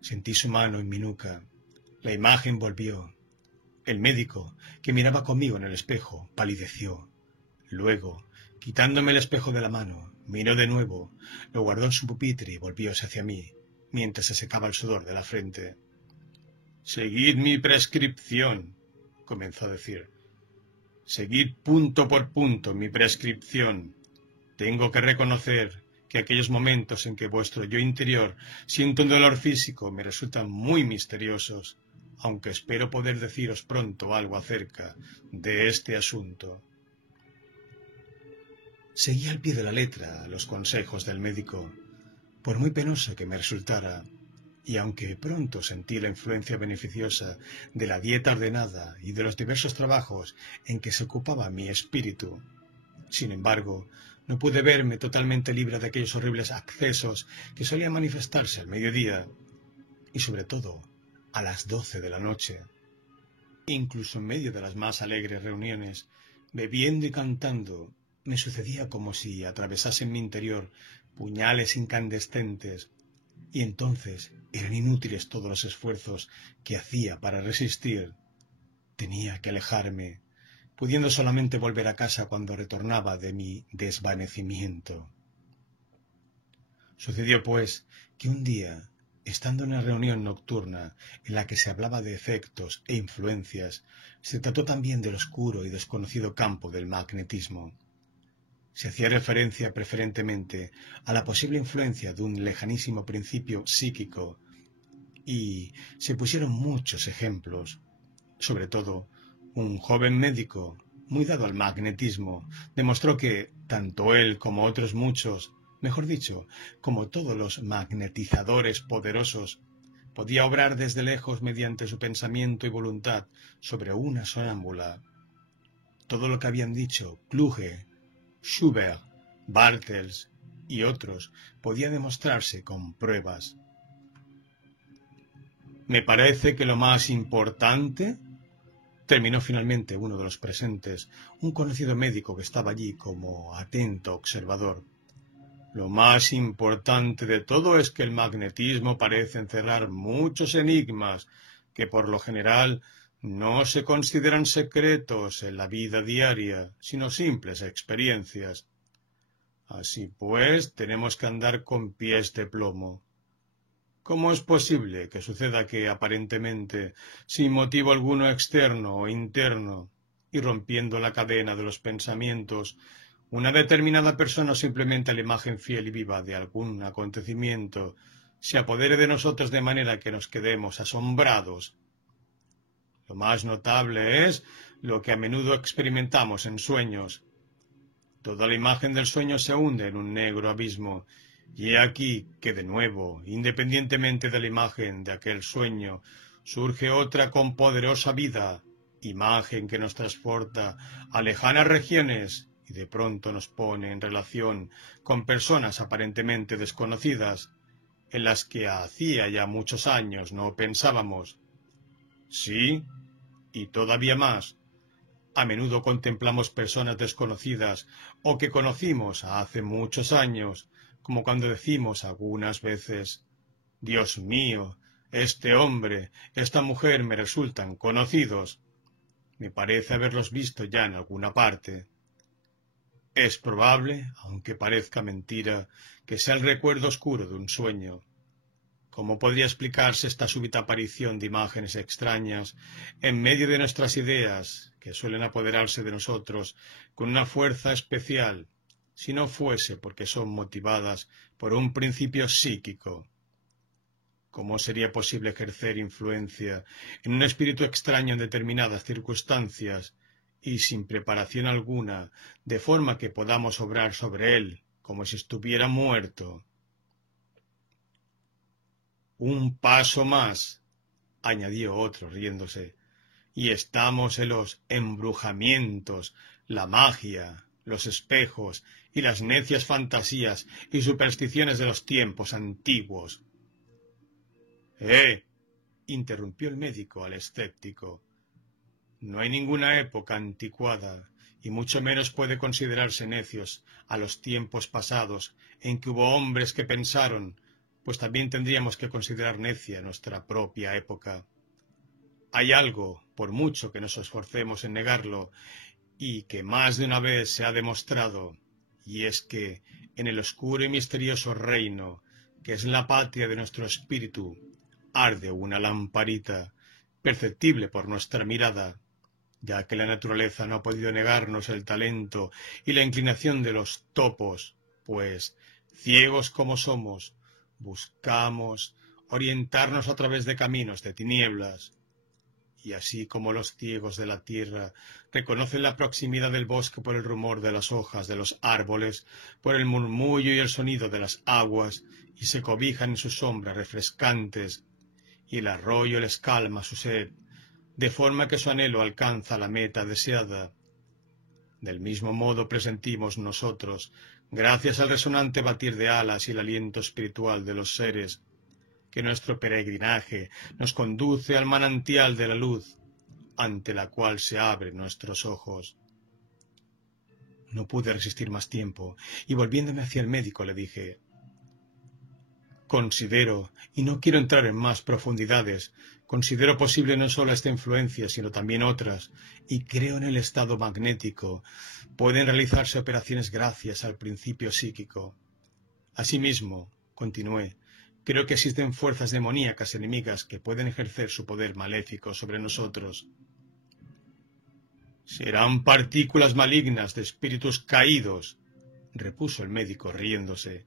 Sentí su mano en mi nuca. La imagen volvió. El médico, que miraba conmigo en el espejo, palideció. Luego, quitándome el espejo de la mano, miró de nuevo, lo guardó en su pupitre y volvióse hacia mí, mientras se secaba el sudor de la frente. «Seguid mi prescripción», comenzó a decir. «Seguid punto por punto mi prescripción. Tengo que reconocer que aquellos momentos en que vuestro yo interior siente un dolor físico me resultan muy misteriosos, aunque espero poder deciros pronto algo acerca de este asunto». Seguí al pie de la letra los consejos del médico, por muy penoso que me resultara, y aunque pronto sentí la influencia beneficiosa de la dieta ordenada y de los diversos trabajos en que se ocupaba mi espíritu, sin embargo, no pude verme totalmente libre de aquellos horribles accesos que solían manifestarse al mediodía y, sobre todo, a las 12 de la noche. Incluso en medio de las más alegres reuniones, bebiendo y cantando, me sucedía como si atravesasen mi interior puñales incandescentes, y entonces eran inútiles todos los esfuerzos que hacía para resistir. Tenía que alejarme, pudiendo solamente volver a casa cuando retornaba de mi desvanecimiento. Sucedió, pues, que un día, Estando en una reunión nocturna en la que se hablaba de efectos e influencias, se trató también del oscuro y desconocido campo del magnetismo. Se hacía referencia preferentemente a la posible influencia de un lejanísimo principio psíquico y se pusieron muchos ejemplos. Sobre todo, un joven médico muy dado al magnetismo demostró que tanto él como otros muchos, mejor dicho, como todos los magnetizadores poderosos, podía obrar desde lejos mediante su pensamiento y voluntad sobre una sonámbula. Todo lo que habían dicho Kluge, Schubert, Bartels y otros podía demostrarse con pruebas. Me parece que lo más importante, terminó finalmente uno de los presentes, un conocido médico que estaba allí como atento observador. Lo más importante de todo es que el magnetismo parece encerrar muchos enigmas que por lo general no se consideran secretos en la vida diaria, sino simples experiencias. Así pues, tenemos que andar con pies de plomo. ¿Cómo es posible que suceda que, aparentemente, sin motivo alguno externo o interno, y rompiendo la cadena de los pensamientos, una determinada persona o simplemente la imagen fiel y viva de algún acontecimiento se apodere de nosotros de manera que nos quedemos asombrados? Lo más notable es lo que a menudo experimentamos en sueños. Toda la imagen del sueño se hunde en un negro abismo, y he aquí que de nuevo, independientemente de la imagen de aquel sueño, surge otra con poderosa vida, imagen que nos transporta a lejanas regiones y de pronto nos pone en relación con personas aparentemente desconocidas, en las que hacía ya muchos años no pensábamos. Sí, y todavía más. A menudo contemplamos personas desconocidas o que conocimos hace muchos años, como cuando decimos algunas veces, Dios mío, este hombre, esta mujer me resultan conocidos. Me parece haberlos visto ya en alguna parte. Es probable, aunque parezca mentira, que sea el recuerdo oscuro de un sueño. ¿Cómo podría explicarse esta súbita aparición de imágenes extrañas en medio de nuestras ideas, que suelen apoderarse de nosotros con una fuerza especial, si no fuese porque son motivadas por un principio psíquico? ¿Cómo sería posible ejercer influencia en un espíritu extraño en determinadas circunstancias y sin preparación alguna, de forma que podamos obrar sobre él como si estuviera muerto? Un paso más, añadió otro riéndose, y estamos en los embrujamientos, la magia, los espejos y las necias fantasías y supersticiones de los tiempos antiguos. Interrumpió el médico al escéptico. No hay ninguna época anticuada, y mucho menos puede considerarse necios a los tiempos pasados en que hubo hombres que pensaron, pues también tendríamos que considerar necia nuestra propia época. Hay algo, por mucho que nos esforcemos en negarlo, y que más de una vez se ha demostrado, y es que en el oscuro y misterioso reino, que es la patria de nuestro espíritu, arde una lamparita, perceptible por nuestra mirada, ya que la naturaleza no ha podido negarnos el talento y la inclinación de los topos, pues, ciegos como somos, buscamos orientarnos a través de caminos de tinieblas, y así como los ciegos de la tierra reconocen la proximidad del bosque por el rumor de las hojas de los árboles, por el murmullo y el sonido de las aguas, y se cobijan en sus sombras refrescantes, y el arroyo les calma su sed, de forma que su anhelo alcanza la meta deseada. Del mismo modo presentimos nosotros, gracias al resonante batir de alas y el aliento espiritual de los seres, que nuestro peregrinaje nos conduce al manantial de la luz, ante la cual se abren nuestros ojos. No pude resistir más tiempo, y volviéndome hacia el médico le dije, considero, y no quiero entrar en más profundidades, considero posible no solo esta influencia, sino también otras, y creo en el estado magnético. Pueden realizarse operaciones gracias al principio psíquico. Asimismo, continué, Creo que existen fuerzas demoníacas enemigas que pueden ejercer su poder maléfico sobre nosotros. Serán partículas malignas de espíritus caídos, repuso el médico riéndose.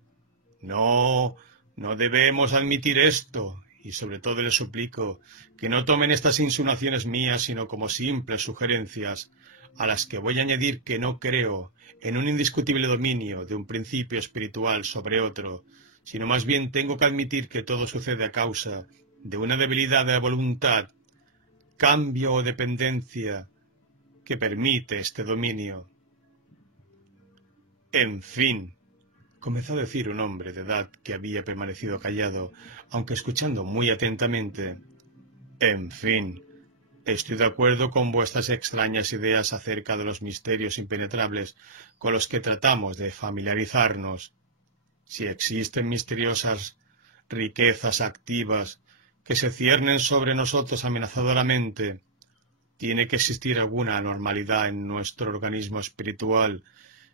No, no debemos admitir esto, y sobre todo les suplico que no tomen estas insinuaciones mías sino como simples sugerencias, a las que voy a añadir que no creo en un indiscutible dominio de un principio espiritual sobre otro, sino más bien tengo que admitir que todo sucede a causa de una debilidad de la voluntad, cambio o dependencia que permite este dominio. En fin, comenzó a decir un hombre de edad que había permanecido callado, aunque escuchando muy atentamente. En fin, estoy de acuerdo con vuestras extrañas ideas acerca de los misterios impenetrables con los que tratamos de familiarizarnos. Si existen misteriosas riquezas activas que se ciernen sobre nosotros amenazadoramente, tiene que existir alguna anormalidad en nuestro organismo espiritual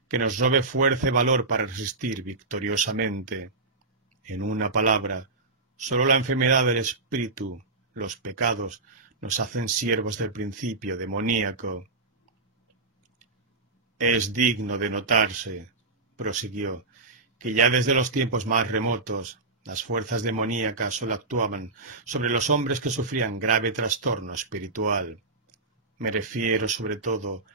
que nos robe fuerza y valor para resistir victoriosamente. En una palabra, sólo la enfermedad del espíritu, los pecados, nos hacen siervos del principio demoníaco. Es digno de notarse, prosiguió, que ya desde los tiempos más remotos, las fuerzas demoníacas sólo actuaban sobre los hombres que sufrían grave trastorno espiritual. Me refiero sobre todo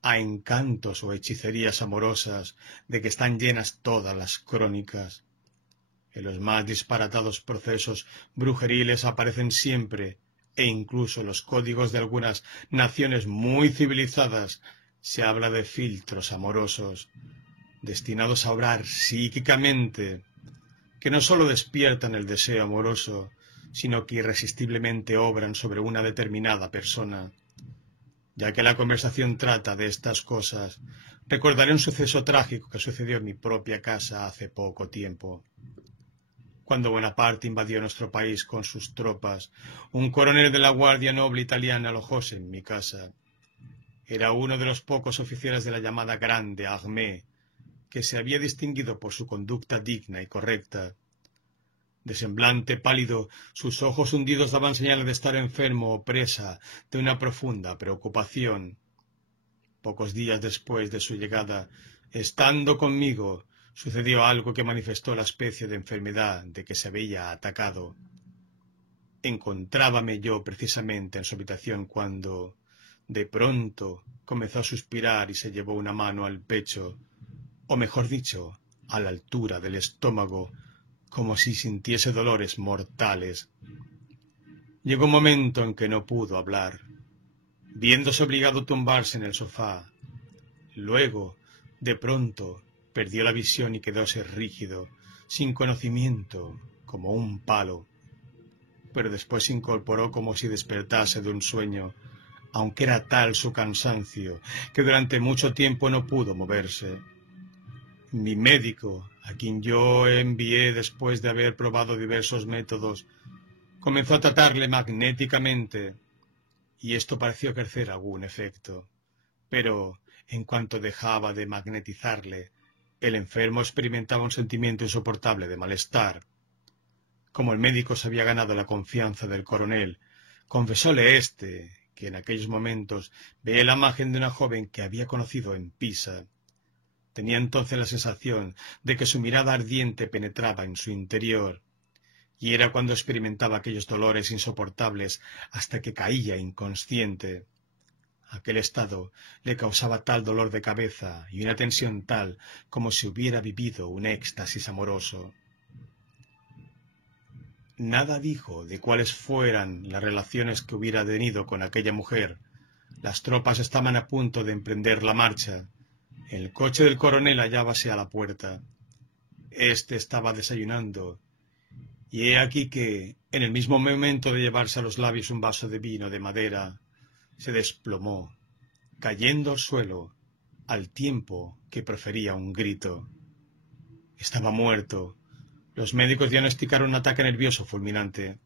a encantos o hechicerías amorosas de que están llenas todas las crónicas. En los más disparatados procesos brujeriles aparecen siempre, e incluso en los códigos de algunas naciones muy civilizadas, se habla de filtros amorosos, destinados a obrar psíquicamente, que no sólo despiertan el deseo amoroso, sino que irresistiblemente obran sobre una determinada persona. Ya que la conversación trata de estas cosas, recordaré un suceso trágico que sucedió en mi propia casa hace poco tiempo. Cuando Bonaparte invadió nuestro país con sus tropas, un coronel de la Guardia Noble italiana alojóse en mi casa. Era uno de los pocos oficiales de la llamada Grande Armée, que se había distinguido por su conducta digna y correcta. De semblante pálido, sus ojos hundidos daban señal de estar enfermo o presa de una profunda preocupación. Pocos días después de su llegada, estando conmigo, sucedió algo que manifestó la especie de enfermedad de que se había atacado. Encontrábame yo precisamente en su habitación cuando, de pronto, comenzó a suspirar y se llevó una mano al pecho, o mejor dicho, a la altura del estómago, como si sintiese dolores mortales. Llegó un momento en que no pudo hablar, viéndose obligado a tumbarse en el sofá. Luego, de pronto, perdió la visión y quedóse rígido, sin conocimiento, como un palo. Pero después se incorporó como si despertase de un sueño, aunque era tal su cansancio que durante mucho tiempo no pudo moverse. Mi médico, a quien yo envié después de haber probado diversos métodos, comenzó a tratarle magnéticamente, y esto pareció ejercer algún efecto. Pero, en cuanto dejaba de magnetizarle, el enfermo experimentaba un sentimiento insoportable de malestar. Como el médico se había ganado la confianza del coronel, confesóle éste que en aquellos momentos veía la imagen de una joven que había conocido en Pisa. Tenía entonces la sensación de que su mirada ardiente penetraba en su interior, y era cuando experimentaba aquellos dolores insoportables hasta que caía inconsciente. Aquel estado le causaba tal dolor de cabeza y una tensión tal como si hubiera vivido un éxtasis amoroso. Nada dijo de cuáles fueran las relaciones que hubiera tenido con aquella mujer. Las tropas estaban a punto de emprender la marcha. El coche del coronel hallábase a la puerta. Este estaba desayunando, y he aquí que, en el mismo momento de llevarse a los labios un vaso de vino de madera, se desplomó, cayendo al suelo, al tiempo que profería un grito. Estaba muerto. Los médicos diagnosticaron un ataque nervioso fulminante.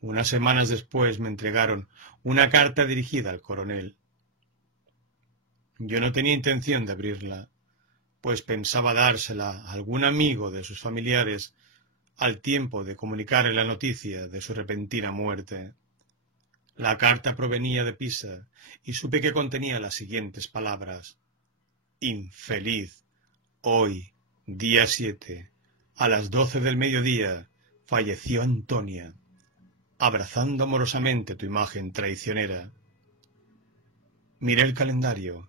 Unas semanas después me entregaron una carta dirigida al coronel. Yo no tenía intención de abrirla, pues pensaba dársela a algún amigo de sus familiares, al tiempo de comunicarle la noticia de su repentina muerte. La carta provenía de Pisa y supe que contenía las siguientes palabras: «Infeliz, hoy, día 7, a las 12 del mediodía, falleció Antonia, abrazando amorosamente tu imagen traicionera». Miré el calendario,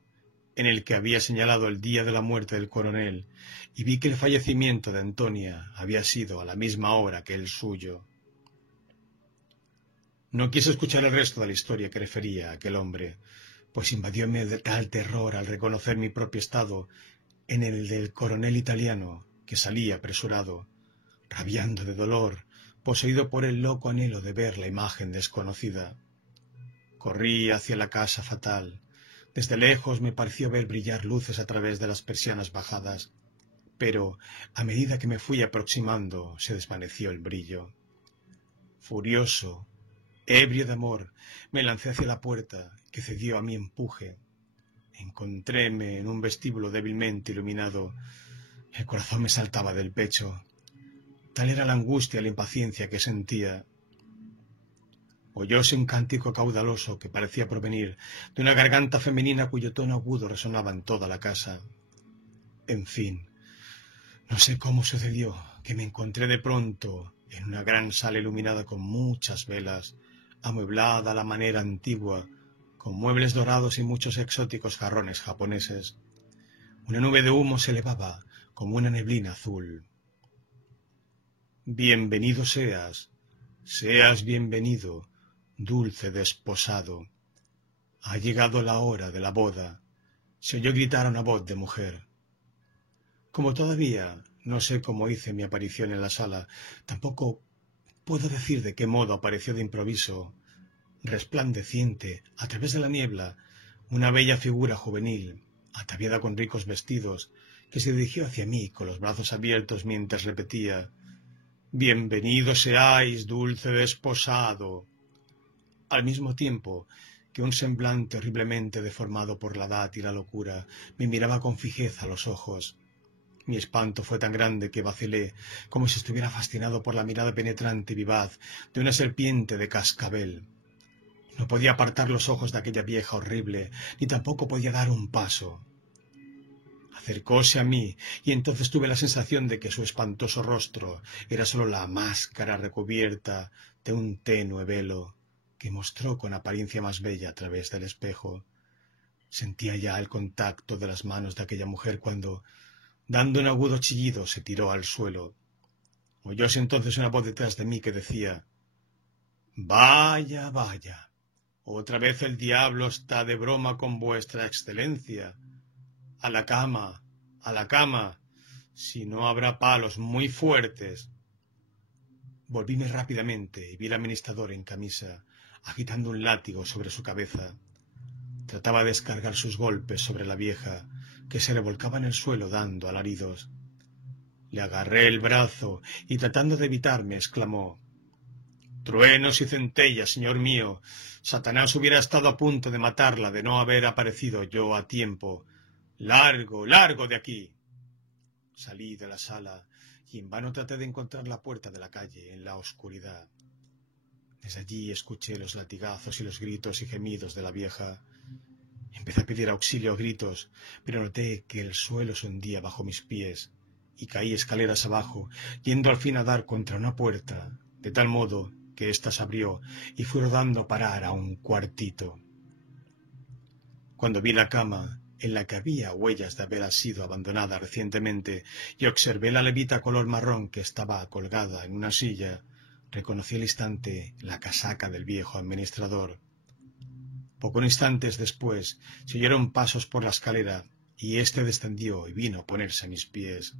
en el que había señalado el día de la muerte del coronel, y vi que el fallecimiento de Antonia había sido a la misma hora que el suyo. No quise escuchar el resto de la historia que refería a aquel hombre, pues invadióme de tal terror al reconocer mi propio estado en el del coronel italiano, que salía apresurado, rabiando de dolor, poseído por el loco anhelo de ver la imagen desconocida. Corrí hacia la casa fatal. Desde lejos me pareció ver brillar luces a través de las persianas bajadas, pero a medida que me fui aproximando se desvaneció el brillo. Furioso, ebrio de amor, me lancé hacia la puerta, que cedió a mi empuje. Encontréme en un vestíbulo débilmente iluminado. El corazón me saltaba del pecho. Tal era la angustia y la impaciencia que sentía. Oyóse un cántico caudaloso que parecía provenir de una garganta femenina cuyo tono agudo resonaba en toda la casa. En fin, no sé cómo sucedió que me encontré de pronto en una gran sala iluminada con muchas velas, amueblada a la manera antigua, con muebles dorados y muchos exóticos jarrones japoneses. Una nube de humo se elevaba como una neblina azul. Bienvenido seas bienvenido, dulce desposado. Ha llegado la hora de la boda. Se oyó gritar a una voz de mujer. Como todavía no sé cómo hice mi aparición en la sala, tampoco puedo decir de qué modo apareció de improviso, resplandeciente, a través de la niebla, una bella figura juvenil, ataviada con ricos vestidos, que se dirigió hacia mí con los brazos abiertos mientras repetía: «Bienvenido seáis, dulce desposado», al mismo tiempo que un semblante horriblemente deformado por la edad y la locura me miraba con fijeza a los ojos. Mi espanto fue tan grande que vacilé, como si estuviera fascinado por la mirada penetrante y vivaz de una serpiente de cascabel. No podía apartar los ojos de aquella vieja horrible, ni tampoco podía dar un paso. Acercóse a mí, y entonces tuve la sensación de que su espantoso rostro era sólo la máscara recubierta de un tenue velo, que mostró con apariencia más bella a través del espejo. Sentía ya el contacto de las manos de aquella mujer cuando, dando un agudo chillido, se tiró al suelo. Oyóse entonces una voz detrás de mí que decía: «Vaya, vaya, otra vez el diablo está de broma con vuestra excelencia. A la cama, si no habrá palos muy fuertes». Volvíme rápidamente y vi al administrador en camisa, agitando un látigo sobre su cabeza. Trataba de descargar sus golpes sobre la vieja, que se revolcaba en el suelo dando alaridos. Le agarré el brazo y, tratando de evitarme, exclamó: «Truenos y centellas, señor mío. Satanás hubiera estado a punto de matarla de no haber aparecido yo a tiempo. Largo, largo de aquí». Salí de la sala y en vano traté de encontrar la puerta de la calle en la oscuridad. Desde allí escuché los latigazos y los gritos y gemidos de la vieja. Empecé a pedir auxilio a gritos, pero noté que el suelo se hundía bajo mis pies y caí escaleras abajo, yendo al fin a dar contra una puerta, de tal modo que ésta se abrió y fui rodando a parar a un cuartito. Cuando vi la cama, en la que había huellas de haber sido abandonada recientemente, y observé la levita color marrón que estaba colgada en una silla, reconocí al instante la casaca del viejo administrador. Pocos instantes después se oyeron pasos por la escalera, y éste descendió y vino a ponerse a mis pies.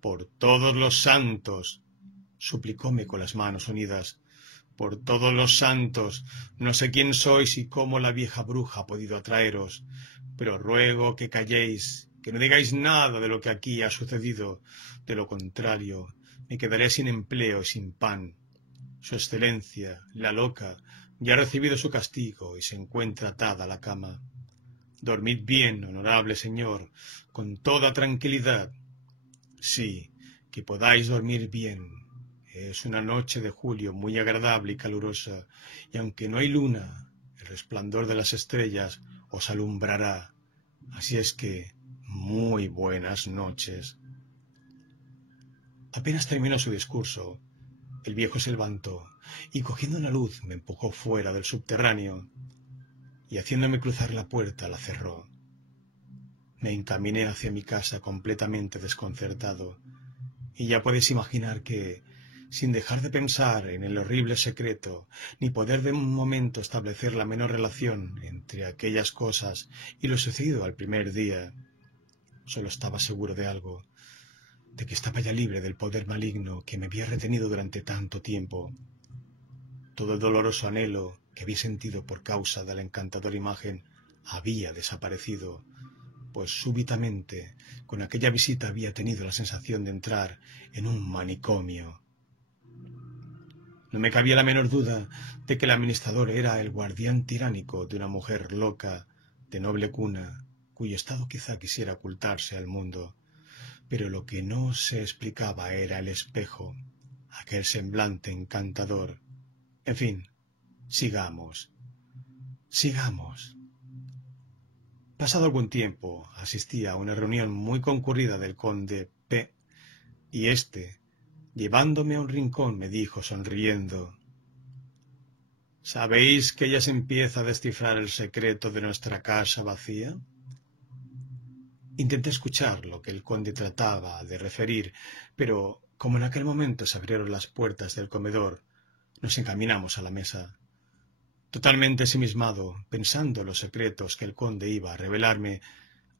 «Por todos los santos», suplicóme con las manos unidas, «por todos los santos, no sé quién sois y cómo la vieja bruja ha podido atraeros, pero ruego que calléis, que no digáis nada de lo que aquí ha sucedido. De lo contrario, me quedaré sin empleo y sin pan. Su excelencia, la loca, ya ha recibido su castigo y se encuentra atada a la cama. Dormid bien, honorable señor, con toda tranquilidad. Sí, que podáis dormir bien. Es una noche de julio muy agradable y calurosa, y aunque no hay luna, el resplandor de las estrellas os alumbrará. Así es que, muy buenas noches. Apenas terminó su discurso, el viejo se levantó y cogiendo una luz me empujó fuera del subterráneo y haciéndome cruzar la puerta la cerró. Me encaminé hacia mi casa completamente desconcertado y ya podéis imaginar que, sin dejar de pensar en el horrible secreto, ni poder de un momento establecer la menor relación entre aquellas cosas y lo sucedido al primer día, solo estaba seguro de algo, de que estaba ya libre del poder maligno que me había retenido durante tanto tiempo. Todo el doloroso anhelo que había sentido por causa de la encantadora imagen había desaparecido, pues súbitamente con aquella visita había tenido la sensación de entrar en un manicomio. No me cabía la menor duda de que el administrador era el guardián tiránico de una mujer loca, de noble cuna, cuyo estado quizá quisiera ocultarse al mundo. Pero lo que no se explicaba era el espejo, aquel semblante encantador. En fin, sigamos. Pasado algún tiempo, asistí a una reunión muy concurrida del conde P. y éste, llevándome a un rincón, me dijo sonriendo: ¿Sabéis que ya se empieza a descifrar el secreto de nuestra casa vacía? Intenté escuchar lo que el conde trataba de referir, pero como en aquel momento se abrieron las puertas del comedor, nos encaminamos a la mesa. Totalmente ensimismado, pensando en los secretos que el conde iba a revelarme,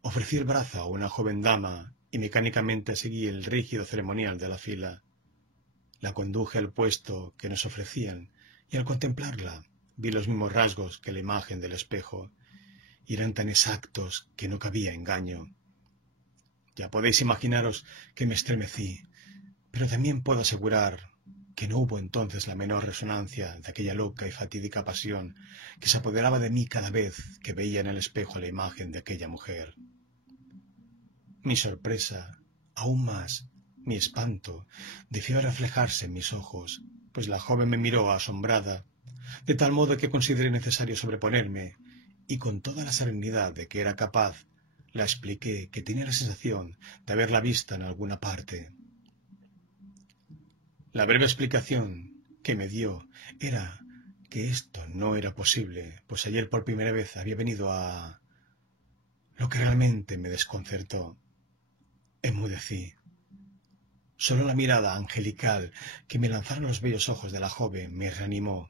ofrecí el brazo a una joven dama y mecánicamente seguí el rígido ceremonial de la fila. La conduje al puesto que nos ofrecían y al contemplarla vi los mismos rasgos que la imagen del espejo, y eran tan exactos que no cabía engaño. Ya podéis imaginaros que me estremecí, pero también puedo asegurar que no hubo entonces la menor resonancia de aquella loca y fatídica pasión que se apoderaba de mí cada vez que veía en el espejo la imagen de aquella mujer. Mi sorpresa, aún más, mi espanto, debió reflejarse en mis ojos, pues la joven me miró asombrada, de tal modo que consideré necesario sobreponerme, y con toda la serenidad de que era capaz, la expliqué que tenía la sensación de haberla vista en alguna parte. La breve explicación que me dio era que esto no era posible, pues ayer por primera vez había venido a... Lo que realmente me desconcertó. Enmudecí. Solo la mirada angelical que me lanzaron los bellos ojos de la joven me reanimó.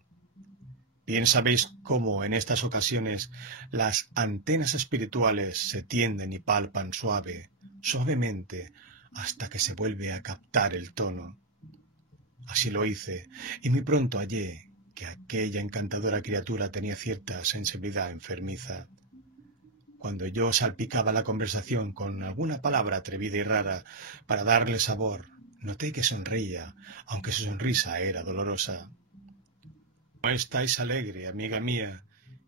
Bien sabéis cómo en estas ocasiones las antenas espirituales se tienden y palpan suavemente, hasta que se vuelve a captar el tono. Así lo hice, y muy pronto hallé que aquella encantadora criatura tenía cierta sensibilidad enfermiza. Cuando yo salpicaba la conversación con alguna palabra atrevida y rara para darle sabor, noté que sonreía, aunque su sonrisa era dolorosa. ¿No estáis alegre, amiga mía?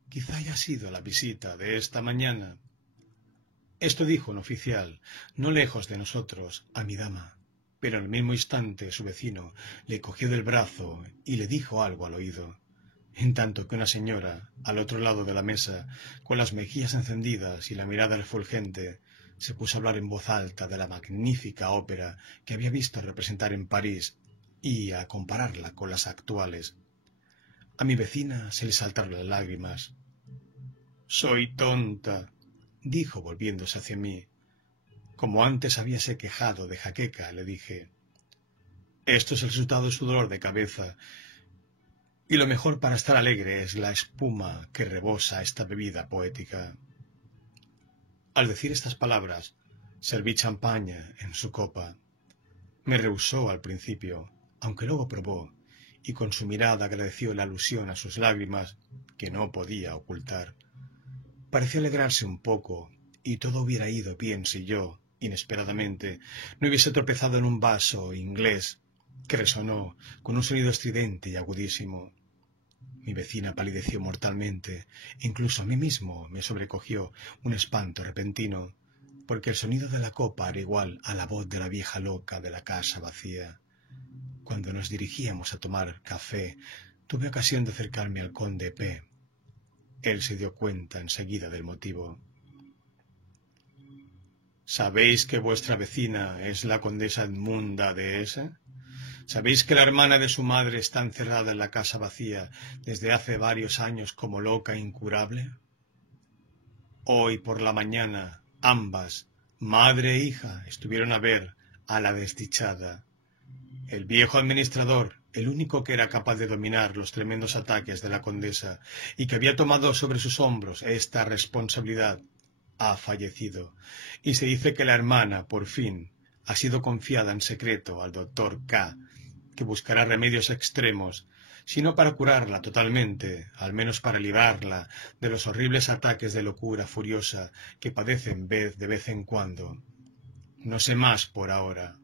Quizá haya sido la visita de esta mañana. Esto dijo un oficial, no lejos de nosotros, a mi dama, pero en el mismo instante su vecino le cogió del brazo y le dijo algo al oído, en tanto que una señora, al otro lado de la mesa, con las mejillas encendidas y la mirada refulgente, se puso a hablar en voz alta de la magnífica ópera que había visto representar en París y a compararla con las actuales. A mi vecina se le saltaron las lágrimas. «Soy tonta», dijo volviéndose hacia mí. Como antes habíase quejado de jaqueca, le dije: «Esto es el resultado de su dolor de cabeza, y lo mejor para estar alegre es la espuma que rebosa esta bebida poética». Al decir estas palabras, serví champaña en su copa. Me rehusó al principio, aunque luego probó, y con su mirada agradeció la alusión a sus lágrimas, que no podía ocultar. Pareció alegrarse un poco, y todo hubiera ido bien si yo, inesperadamente, no hubiese tropezado en un vaso inglés que resonó con un sonido estridente y agudísimo. Mi vecina palideció mortalmente, incluso a mí mismo me sobrecogió un espanto repentino. porque el sonido de la copa era igual a la voz de la vieja loca de la casa vacía. Cuando nos dirigíamos a tomar café, tuve ocasión de acercarme al conde P. Él se dio cuenta enseguida del motivo. ¿Sabéis que vuestra vecina es la condesa Edmunda de S? ¿Sabéis que la hermana de su madre está encerrada en la casa vacía desde hace varios años como loca e incurable? Hoy por la mañana, ambas, madre e hija, estuvieron a ver a la desdichada. El viejo administrador, el único que era capaz de dominar los tremendos ataques de la condesa y que había tomado sobre sus hombros esta responsabilidad, ha fallecido, y se dice que la hermana, por fin, ha sido confiada en secreto al doctor K., que buscará remedios extremos, sino para curarla totalmente, al menos para librarla de los horribles ataques de locura furiosa que padece de vez en cuando. No sé más por ahora.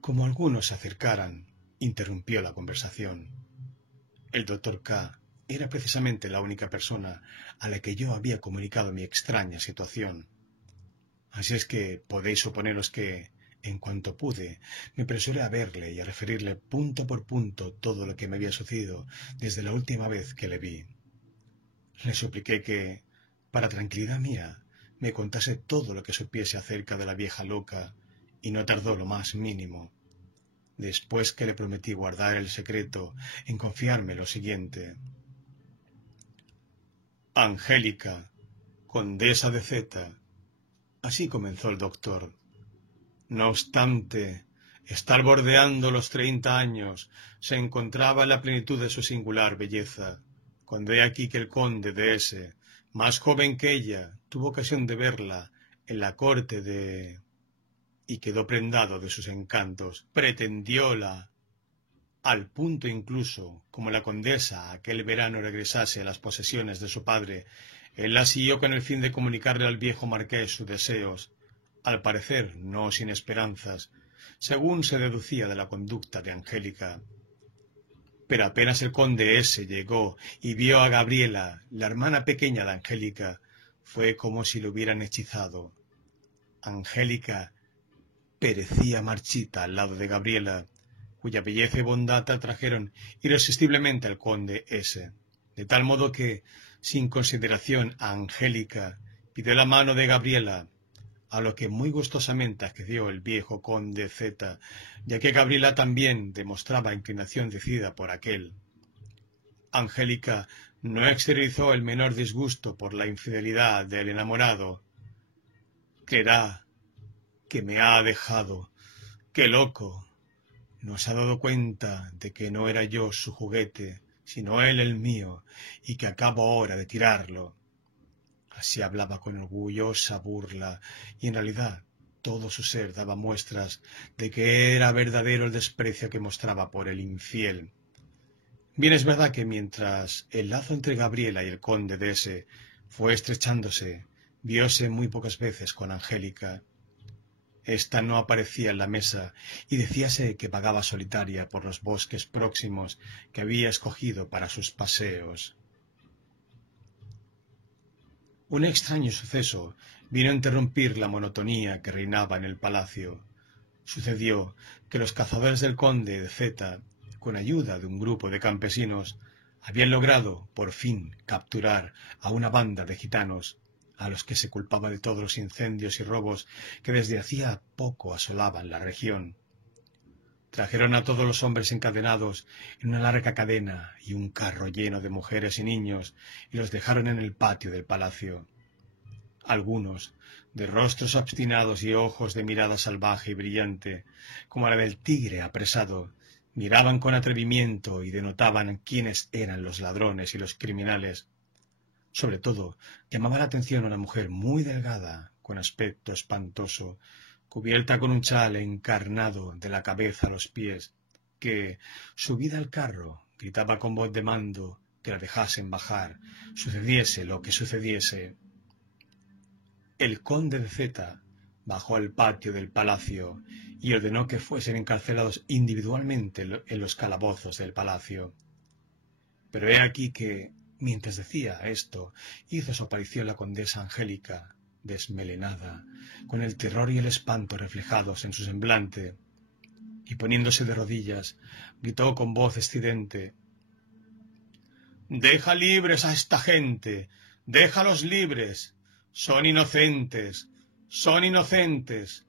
Como algunos se acercaran, interrumpió la conversación. El doctor K. era precisamente la única persona a la que yo había comunicado mi extraña situación. Así es que podéis suponeros que, en cuanto pude, me apresuré a verle y a referirle punto por punto todo lo que me había sucedido desde la última vez que le vi. Le supliqué que, para tranquilidad mía, me contase todo lo que supiese acerca de la vieja loca, y no tardó lo más mínimo. Después que le prometí guardar el secreto, en confiarme lo siguiente. Angélica, condesa de Z. Así comenzó el doctor. No obstante, estar bordeando los 30 años, se encontraba en la plenitud de su singular belleza, cuando he aquí que el conde de S., más joven que ella, tuvo ocasión de verla en la corte de... y quedó prendado de sus encantos, pretendióla, al punto incluso, como la condesa aquel verano regresase a las posesiones de su padre, él la siguió con el fin de comunicarle al viejo marqués sus deseos, al parecer no sin esperanzas, según se deducía de la conducta de Angélica. Pero apenas el conde S. llegó y vio a Gabriela, la hermana pequeña de Angélica, fue como si lo hubieran hechizado. Angélica perecía marchita al lado de Gabriela, cuya belleza y bondad atrajeron irresistiblemente al conde S., de tal modo que, sin consideración a Angélica, pidió la mano de Gabriela, a lo que muy gustosamente accedió el viejo conde Z., ya que Gabriela también demostraba inclinación decidida por aquel. Angélica no exteriorizó el menor disgusto por la infidelidad del enamorado. Creerá que me ha dejado. ¡Qué loco! No se ha dado cuenta de que no era yo su juguete, sino él el mío, y que acabo ahora de tirarlo. Así hablaba con orgullosa burla, y en realidad todo su ser daba muestras de que era verdadero el desprecio que mostraba por el infiel. Bien es verdad que mientras el lazo entre Gabriela y el conde de S. fue estrechándose, vióse muy pocas veces con Angélica. Esta no aparecía en la mesa y decíase que vagaba solitaria por los bosques próximos que había escogido para sus paseos. Un extraño suceso vino a interrumpir la monotonía que reinaba en el palacio. Sucedió que los cazadores del conde de Z, con ayuda de un grupo de campesinos, habían logrado, por fin, capturar a una banda de gitanos, a los que se culpaba de todos los incendios y robos que desde hacía poco asolaban la región. Trajeron a todos los hombres encadenados en una larga cadena y un carro lleno de mujeres y niños, y los dejaron en el patio del palacio. Algunos, de rostros obstinados y ojos de mirada salvaje y brillante, como la del tigre apresado, miraban con atrevimiento y denotaban quiénes eran los ladrones y los criminales. Sobre todo, llamaba la atención una mujer muy delgada, con aspecto espantoso, cubierta con un chal encarnado de la cabeza a los pies, que, subida al carro, gritaba con voz de mando que la dejasen bajar, sucediese lo que sucediese. El conde de Z bajó al patio del palacio y ordenó que fuesen encarcelados individualmente en los calabozos del palacio. Pero he aquí que, mientras decía esto, hizo su aparición la condesa Angélica, desmelenada, con el terror y el espanto reflejados en su semblante, y poniéndose de rodillas, gritó con voz estridente: «¡Deja libres a esta gente! ¡Déjalos libres! ¡Son inocentes! ¡Son inocentes!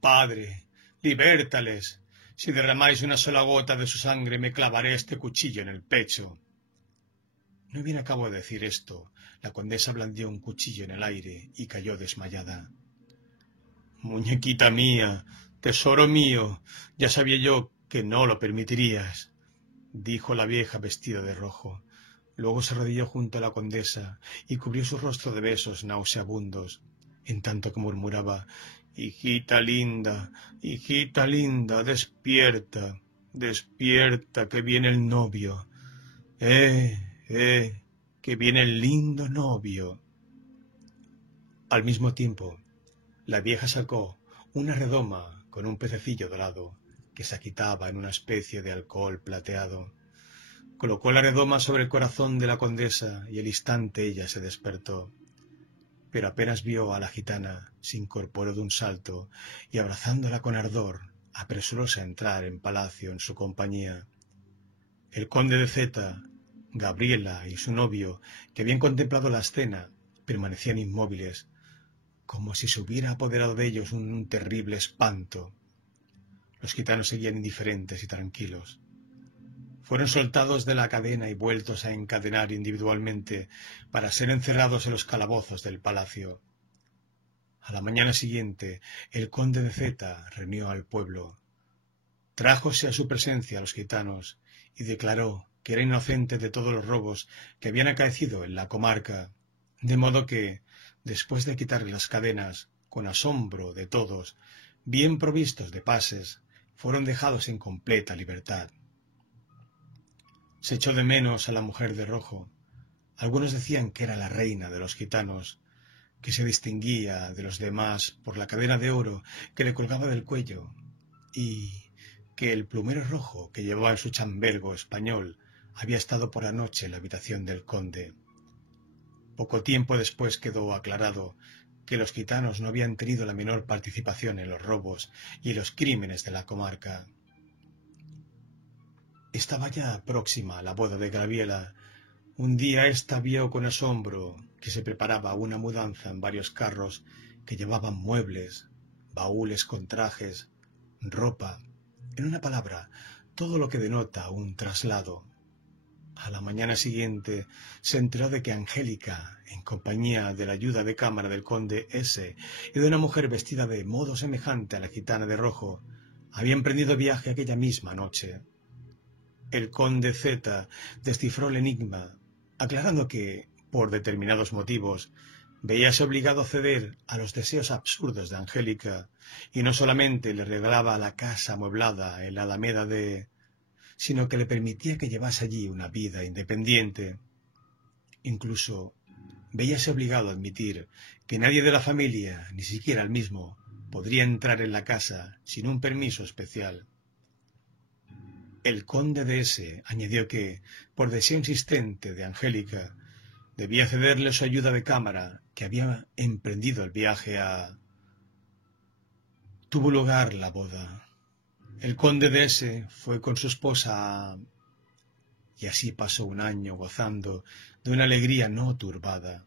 Padre, libértales. Si derramáis una sola gota de su sangre, me clavaré este cuchillo en el pecho». No bien acabó de decir esto, la condesa blandió un cuchillo en el aire y cayó desmayada. «Muñequita mía, tesoro mío, ya sabía yo que no lo permitirías», dijo la vieja vestida de rojo. Luego se arrodilló junto a la condesa y cubrió su rostro de besos nauseabundos, en tanto que murmuraba: hijita linda, despierta, despierta, que viene el novio. Que viene el lindo novio». Al mismo tiempo, la vieja sacó una redoma con un pececillo dorado que se agitaba en una especie de alcohol plateado. Colocó la redoma sobre el corazón de la condesa y al instante ella se despertó. Pero apenas vio a la gitana, se incorporó de un salto y, abrazándola con ardor, apresuróse a entrar en palacio en su compañía. El conde de Zeta, Gabriela y su novio, que habían contemplado la escena, permanecían inmóviles, como si se hubiera apoderado de ellos un terrible espanto. Los gitanos seguían indiferentes y tranquilos. Fueron soltados de la cadena y vueltos a encadenar individualmente para ser encerrados en los calabozos del palacio. A la mañana siguiente, el conde de Zeta reunió al pueblo. Trájose a su presencia a los gitanos y declaró que era inocente de todos los robos que habían acaecido en la comarca, de modo que, después de quitarle las cadenas, con asombro de todos, bien provistos de pases, fueron dejados en completa libertad. Se echó de menos a la mujer de rojo. Algunos decían que era la reina de los gitanos, que se distinguía de los demás por la cadena de oro que le colgaba del cuello, y que el plumero rojo que llevaba en su chambergo español había estado por la noche en la habitación del conde. Poco tiempo después quedó aclarado que los gitanos no habían tenido la menor participación en los robos y los crímenes de la comarca. Estaba ya próxima la boda de Gabriela. Un día ésta vio con asombro que se preparaba una mudanza en varios carros que llevaban muebles, baúles con trajes, ropa, en una palabra, todo lo que denota un traslado. A la mañana siguiente se enteró de que Angélica, en compañía de la ayuda de cámara del conde S. y de una mujer vestida de modo semejante a la gitana de rojo, había emprendido viaje aquella misma noche. El conde Z descifró el enigma, aclarando que, por determinados motivos, veíase obligado a ceder a los deseos absurdos de Angélica, y no solamente le regalaba la casa amueblada en la Alameda sino que le permitía que llevase allí una vida independiente. Incluso veíase obligado a admitir que nadie de la familia, ni siquiera él mismo, podría entrar en la casa sin un permiso especial. El conde de S. añadió que, por deseo insistente de Angélica, debía cederle su ayuda de cámara, que había emprendido el viaje a... Tuvo lugar la boda. El conde de S. fue con su esposa y así pasó un año gozando de una alegría no turbada.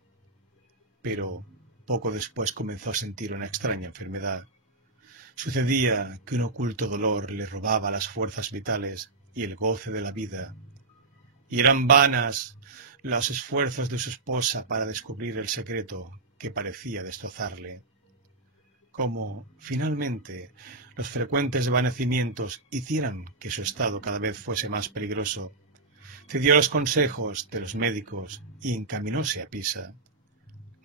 Pero poco después comenzó a sentir una extraña enfermedad. Sucedía que un oculto dolor le robaba las fuerzas vitales y el goce de la vida, y eran vanas los esfuerzos de su esposa para descubrir el secreto que parecía destrozarle. Como, finalmente, los frecuentes desvanecimientos hicieran que su estado cada vez fuese más peligroso, cedió a los consejos de los médicos y encaminóse a Pisa.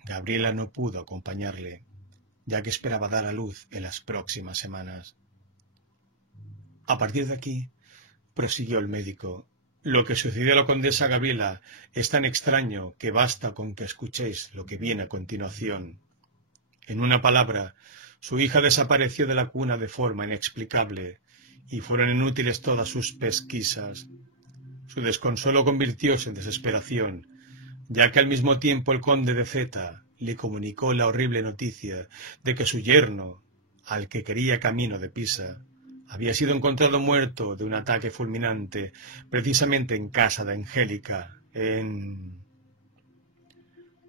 Gabriela no pudo acompañarle, ya que esperaba dar a luz en las próximas semanas. A partir de aquí, prosiguió el médico, lo que sucedió a la condesa Gabriela es tan extraño que basta con que escuchéis lo que viene a continuación. En una palabra, su hija desapareció de la cuna de forma inexplicable, y fueron inútiles todas sus pesquisas. Su desconsuelo convirtióse en desesperación, ya que al mismo tiempo el conde de Zeta le comunicó la horrible noticia de que su yerno, al que quería camino de Pisa, había sido encontrado muerto de un ataque fulminante precisamente en casa de Angélica,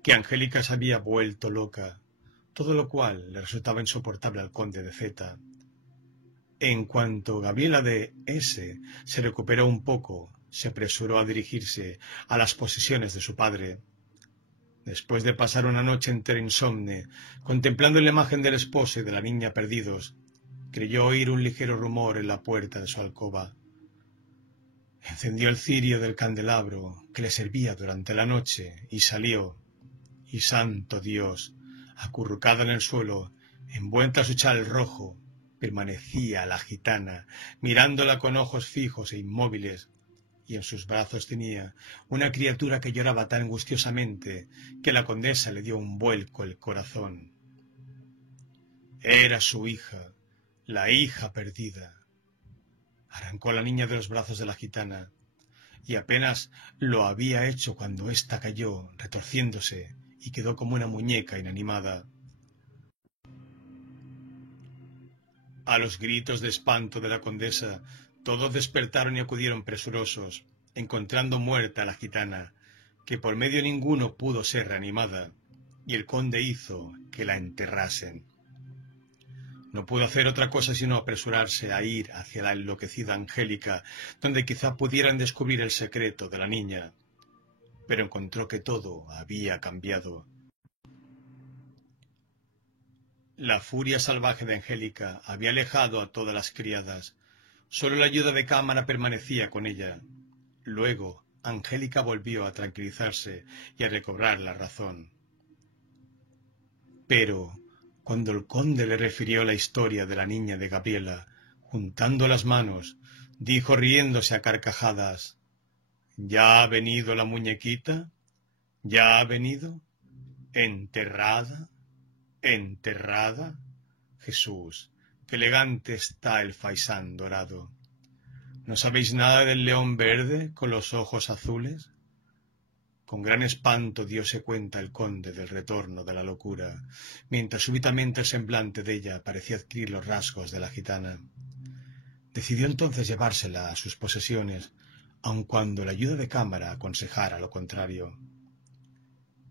que Angélica se había vuelto loca, todo lo cual le resultaba insoportable al conde de Z. En cuanto Gabriela de S. se recuperó un poco, se apresuró a dirigirse a las posesiones de su padre. Después de pasar una noche entera insomne, contemplando la imagen del esposo y de la niña perdidos, creyó oír un ligero rumor en la puerta de su alcoba. Encendió el cirio del candelabro que le servía durante la noche y salió. Y santo Dios, acurrucada en el suelo, envuelta a su chal rojo, permanecía la gitana, mirándola con ojos fijos e inmóviles, y en sus brazos tenía una criatura que lloraba tan angustiosamente que la condesa le dio un vuelco el corazón. Era su hija, la hija perdida. Arrancó a la niña de los brazos de la gitana, y apenas lo había hecho cuando ésta cayó, retorciéndose, y quedó como una muñeca inanimada. A los gritos de espanto de la condesa, todos despertaron y acudieron presurosos, encontrando muerta a la gitana, que por medio ninguno pudo ser reanimada, y el conde hizo que la enterrasen. No pudo hacer otra cosa sino apresurarse a ir hacia la enloquecida Angélica, donde quizá pudieran descubrir el secreto de la niña, pero encontró que todo había cambiado. La furia salvaje de Angélica había alejado a todas las criadas. Solo la ayuda de cámara permanecía con ella. Luego, Angélica volvió a tranquilizarse y a recobrar la razón. Pero, cuando el conde le refirió la historia de la niña de Gabriela, juntando las manos, dijo riéndose a carcajadas: ¿Ya ha venido la muñequita? ¿Ya ha venido? ¿Enterrada? ¿Enterrada? Jesús, qué elegante está el faisán dorado. ¿No sabéis nada del león verde con los ojos azules? Con gran espanto dióse cuenta el conde del retorno de la locura, mientras súbitamente el semblante de ella parecía adquirir los rasgos de la gitana. Decidió entonces llevársela a sus posesiones, aun cuando la ayuda de cámara aconsejara lo contrario.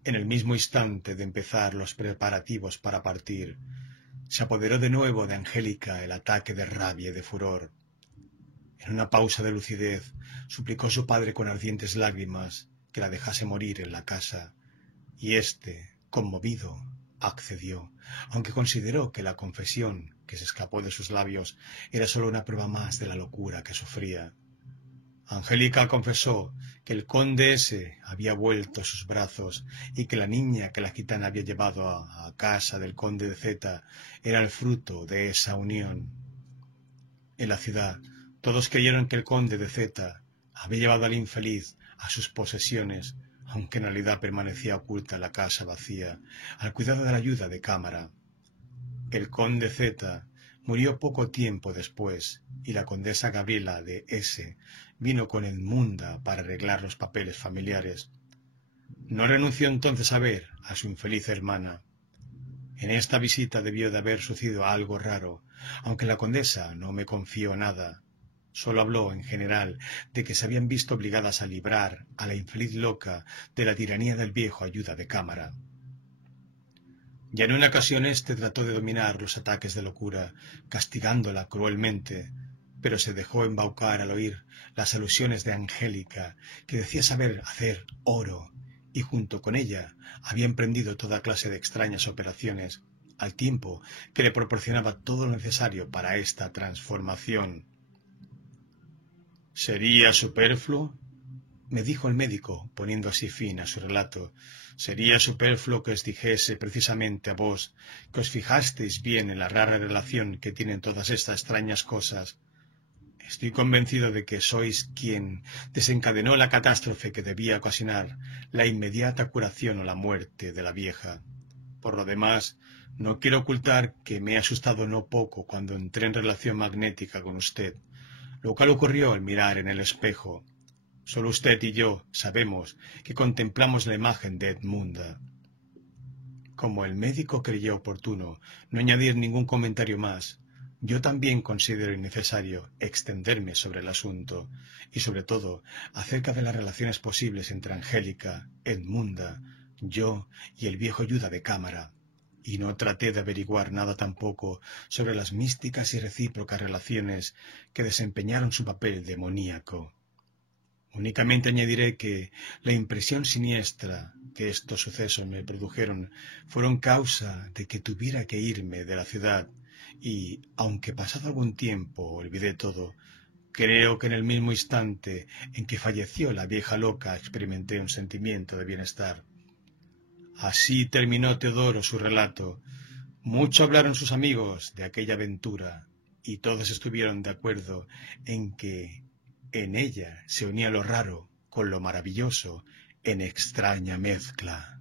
En el mismo instante de empezar los preparativos para partir, se apoderó de nuevo de Angélica el ataque de rabia y de furor. En una pausa de lucidez, suplicó a su padre con ardientes lágrimas que la dejase morir en la casa, y éste, conmovido, accedió, aunque consideró que la confesión que se escapó de sus labios era sólo una prueba más de la locura que sufría. Angélica confesó que el conde S. había vuelto a sus brazos y que la niña que la gitana había llevado a casa del conde de Z era el fruto de esa unión. En la ciudad, todos creyeron que el conde de Z había llevado al infeliz a sus posesiones, aunque en realidad permanecía oculta en la casa vacía, al cuidado de la ayuda de cámara. El conde Z murió poco tiempo después, y la condesa Gabriela de S. vino con Edmunda para arreglar los papeles familiares. No renunció entonces a ver a su infeliz hermana. En esta visita debió de haber sucedido algo raro, aunque la condesa no me confió nada. Solo habló, en general, de que se habían visto obligadas a librar a la infeliz loca de la tiranía del viejo ayuda de cámara. Ya en una ocasión éste trató de dominar los ataques de locura, castigándola cruelmente, pero se dejó embaucar al oír las alusiones de Angélica, que decía saber hacer oro, y junto con ella había emprendido toda clase de extrañas operaciones, al tiempo que le proporcionaba todo lo necesario para esta transformación. ¿Sería superfluo?, me dijo el médico, poniendo así fin a su relato. ¿Sería superfluo que os dijese precisamente a vos que os fijasteis bien en la rara relación que tienen todas estas extrañas cosas? Estoy convencido de que sois quien desencadenó la catástrofe que debía ocasionar la inmediata curación o la muerte de la vieja. Por lo demás, no quiero ocultar que me he asustado no poco cuando entré en relación magnética con usted, lo cual ocurrió al mirar en el espejo. Solo usted y yo sabemos que contemplamos la imagen de Edmunda. como el médico creyó oportuno no añadir ningún comentario más, yo también considero innecesario extenderme sobre el asunto y, sobre todo, acerca de las relaciones posibles entre Angélica, Edmunda, yo y el viejo ayuda de cámara, y no traté de averiguar nada tampoco sobre las místicas y recíprocas relaciones que desempeñaron su papel demoníaco. Únicamente añadiré que la impresión siniestra que estos sucesos me produjeron fueron causa de que tuviera que irme de la ciudad y, aunque pasado algún tiempo olvidé todo, creo que en el mismo instante en que falleció la vieja loca experimenté un sentimiento de bienestar. Así terminó Teodoro su relato. Mucho hablaron sus amigos de aquella aventura y todos estuvieron de acuerdo en que en ella se unía lo raro con lo maravilloso en extraña mezcla.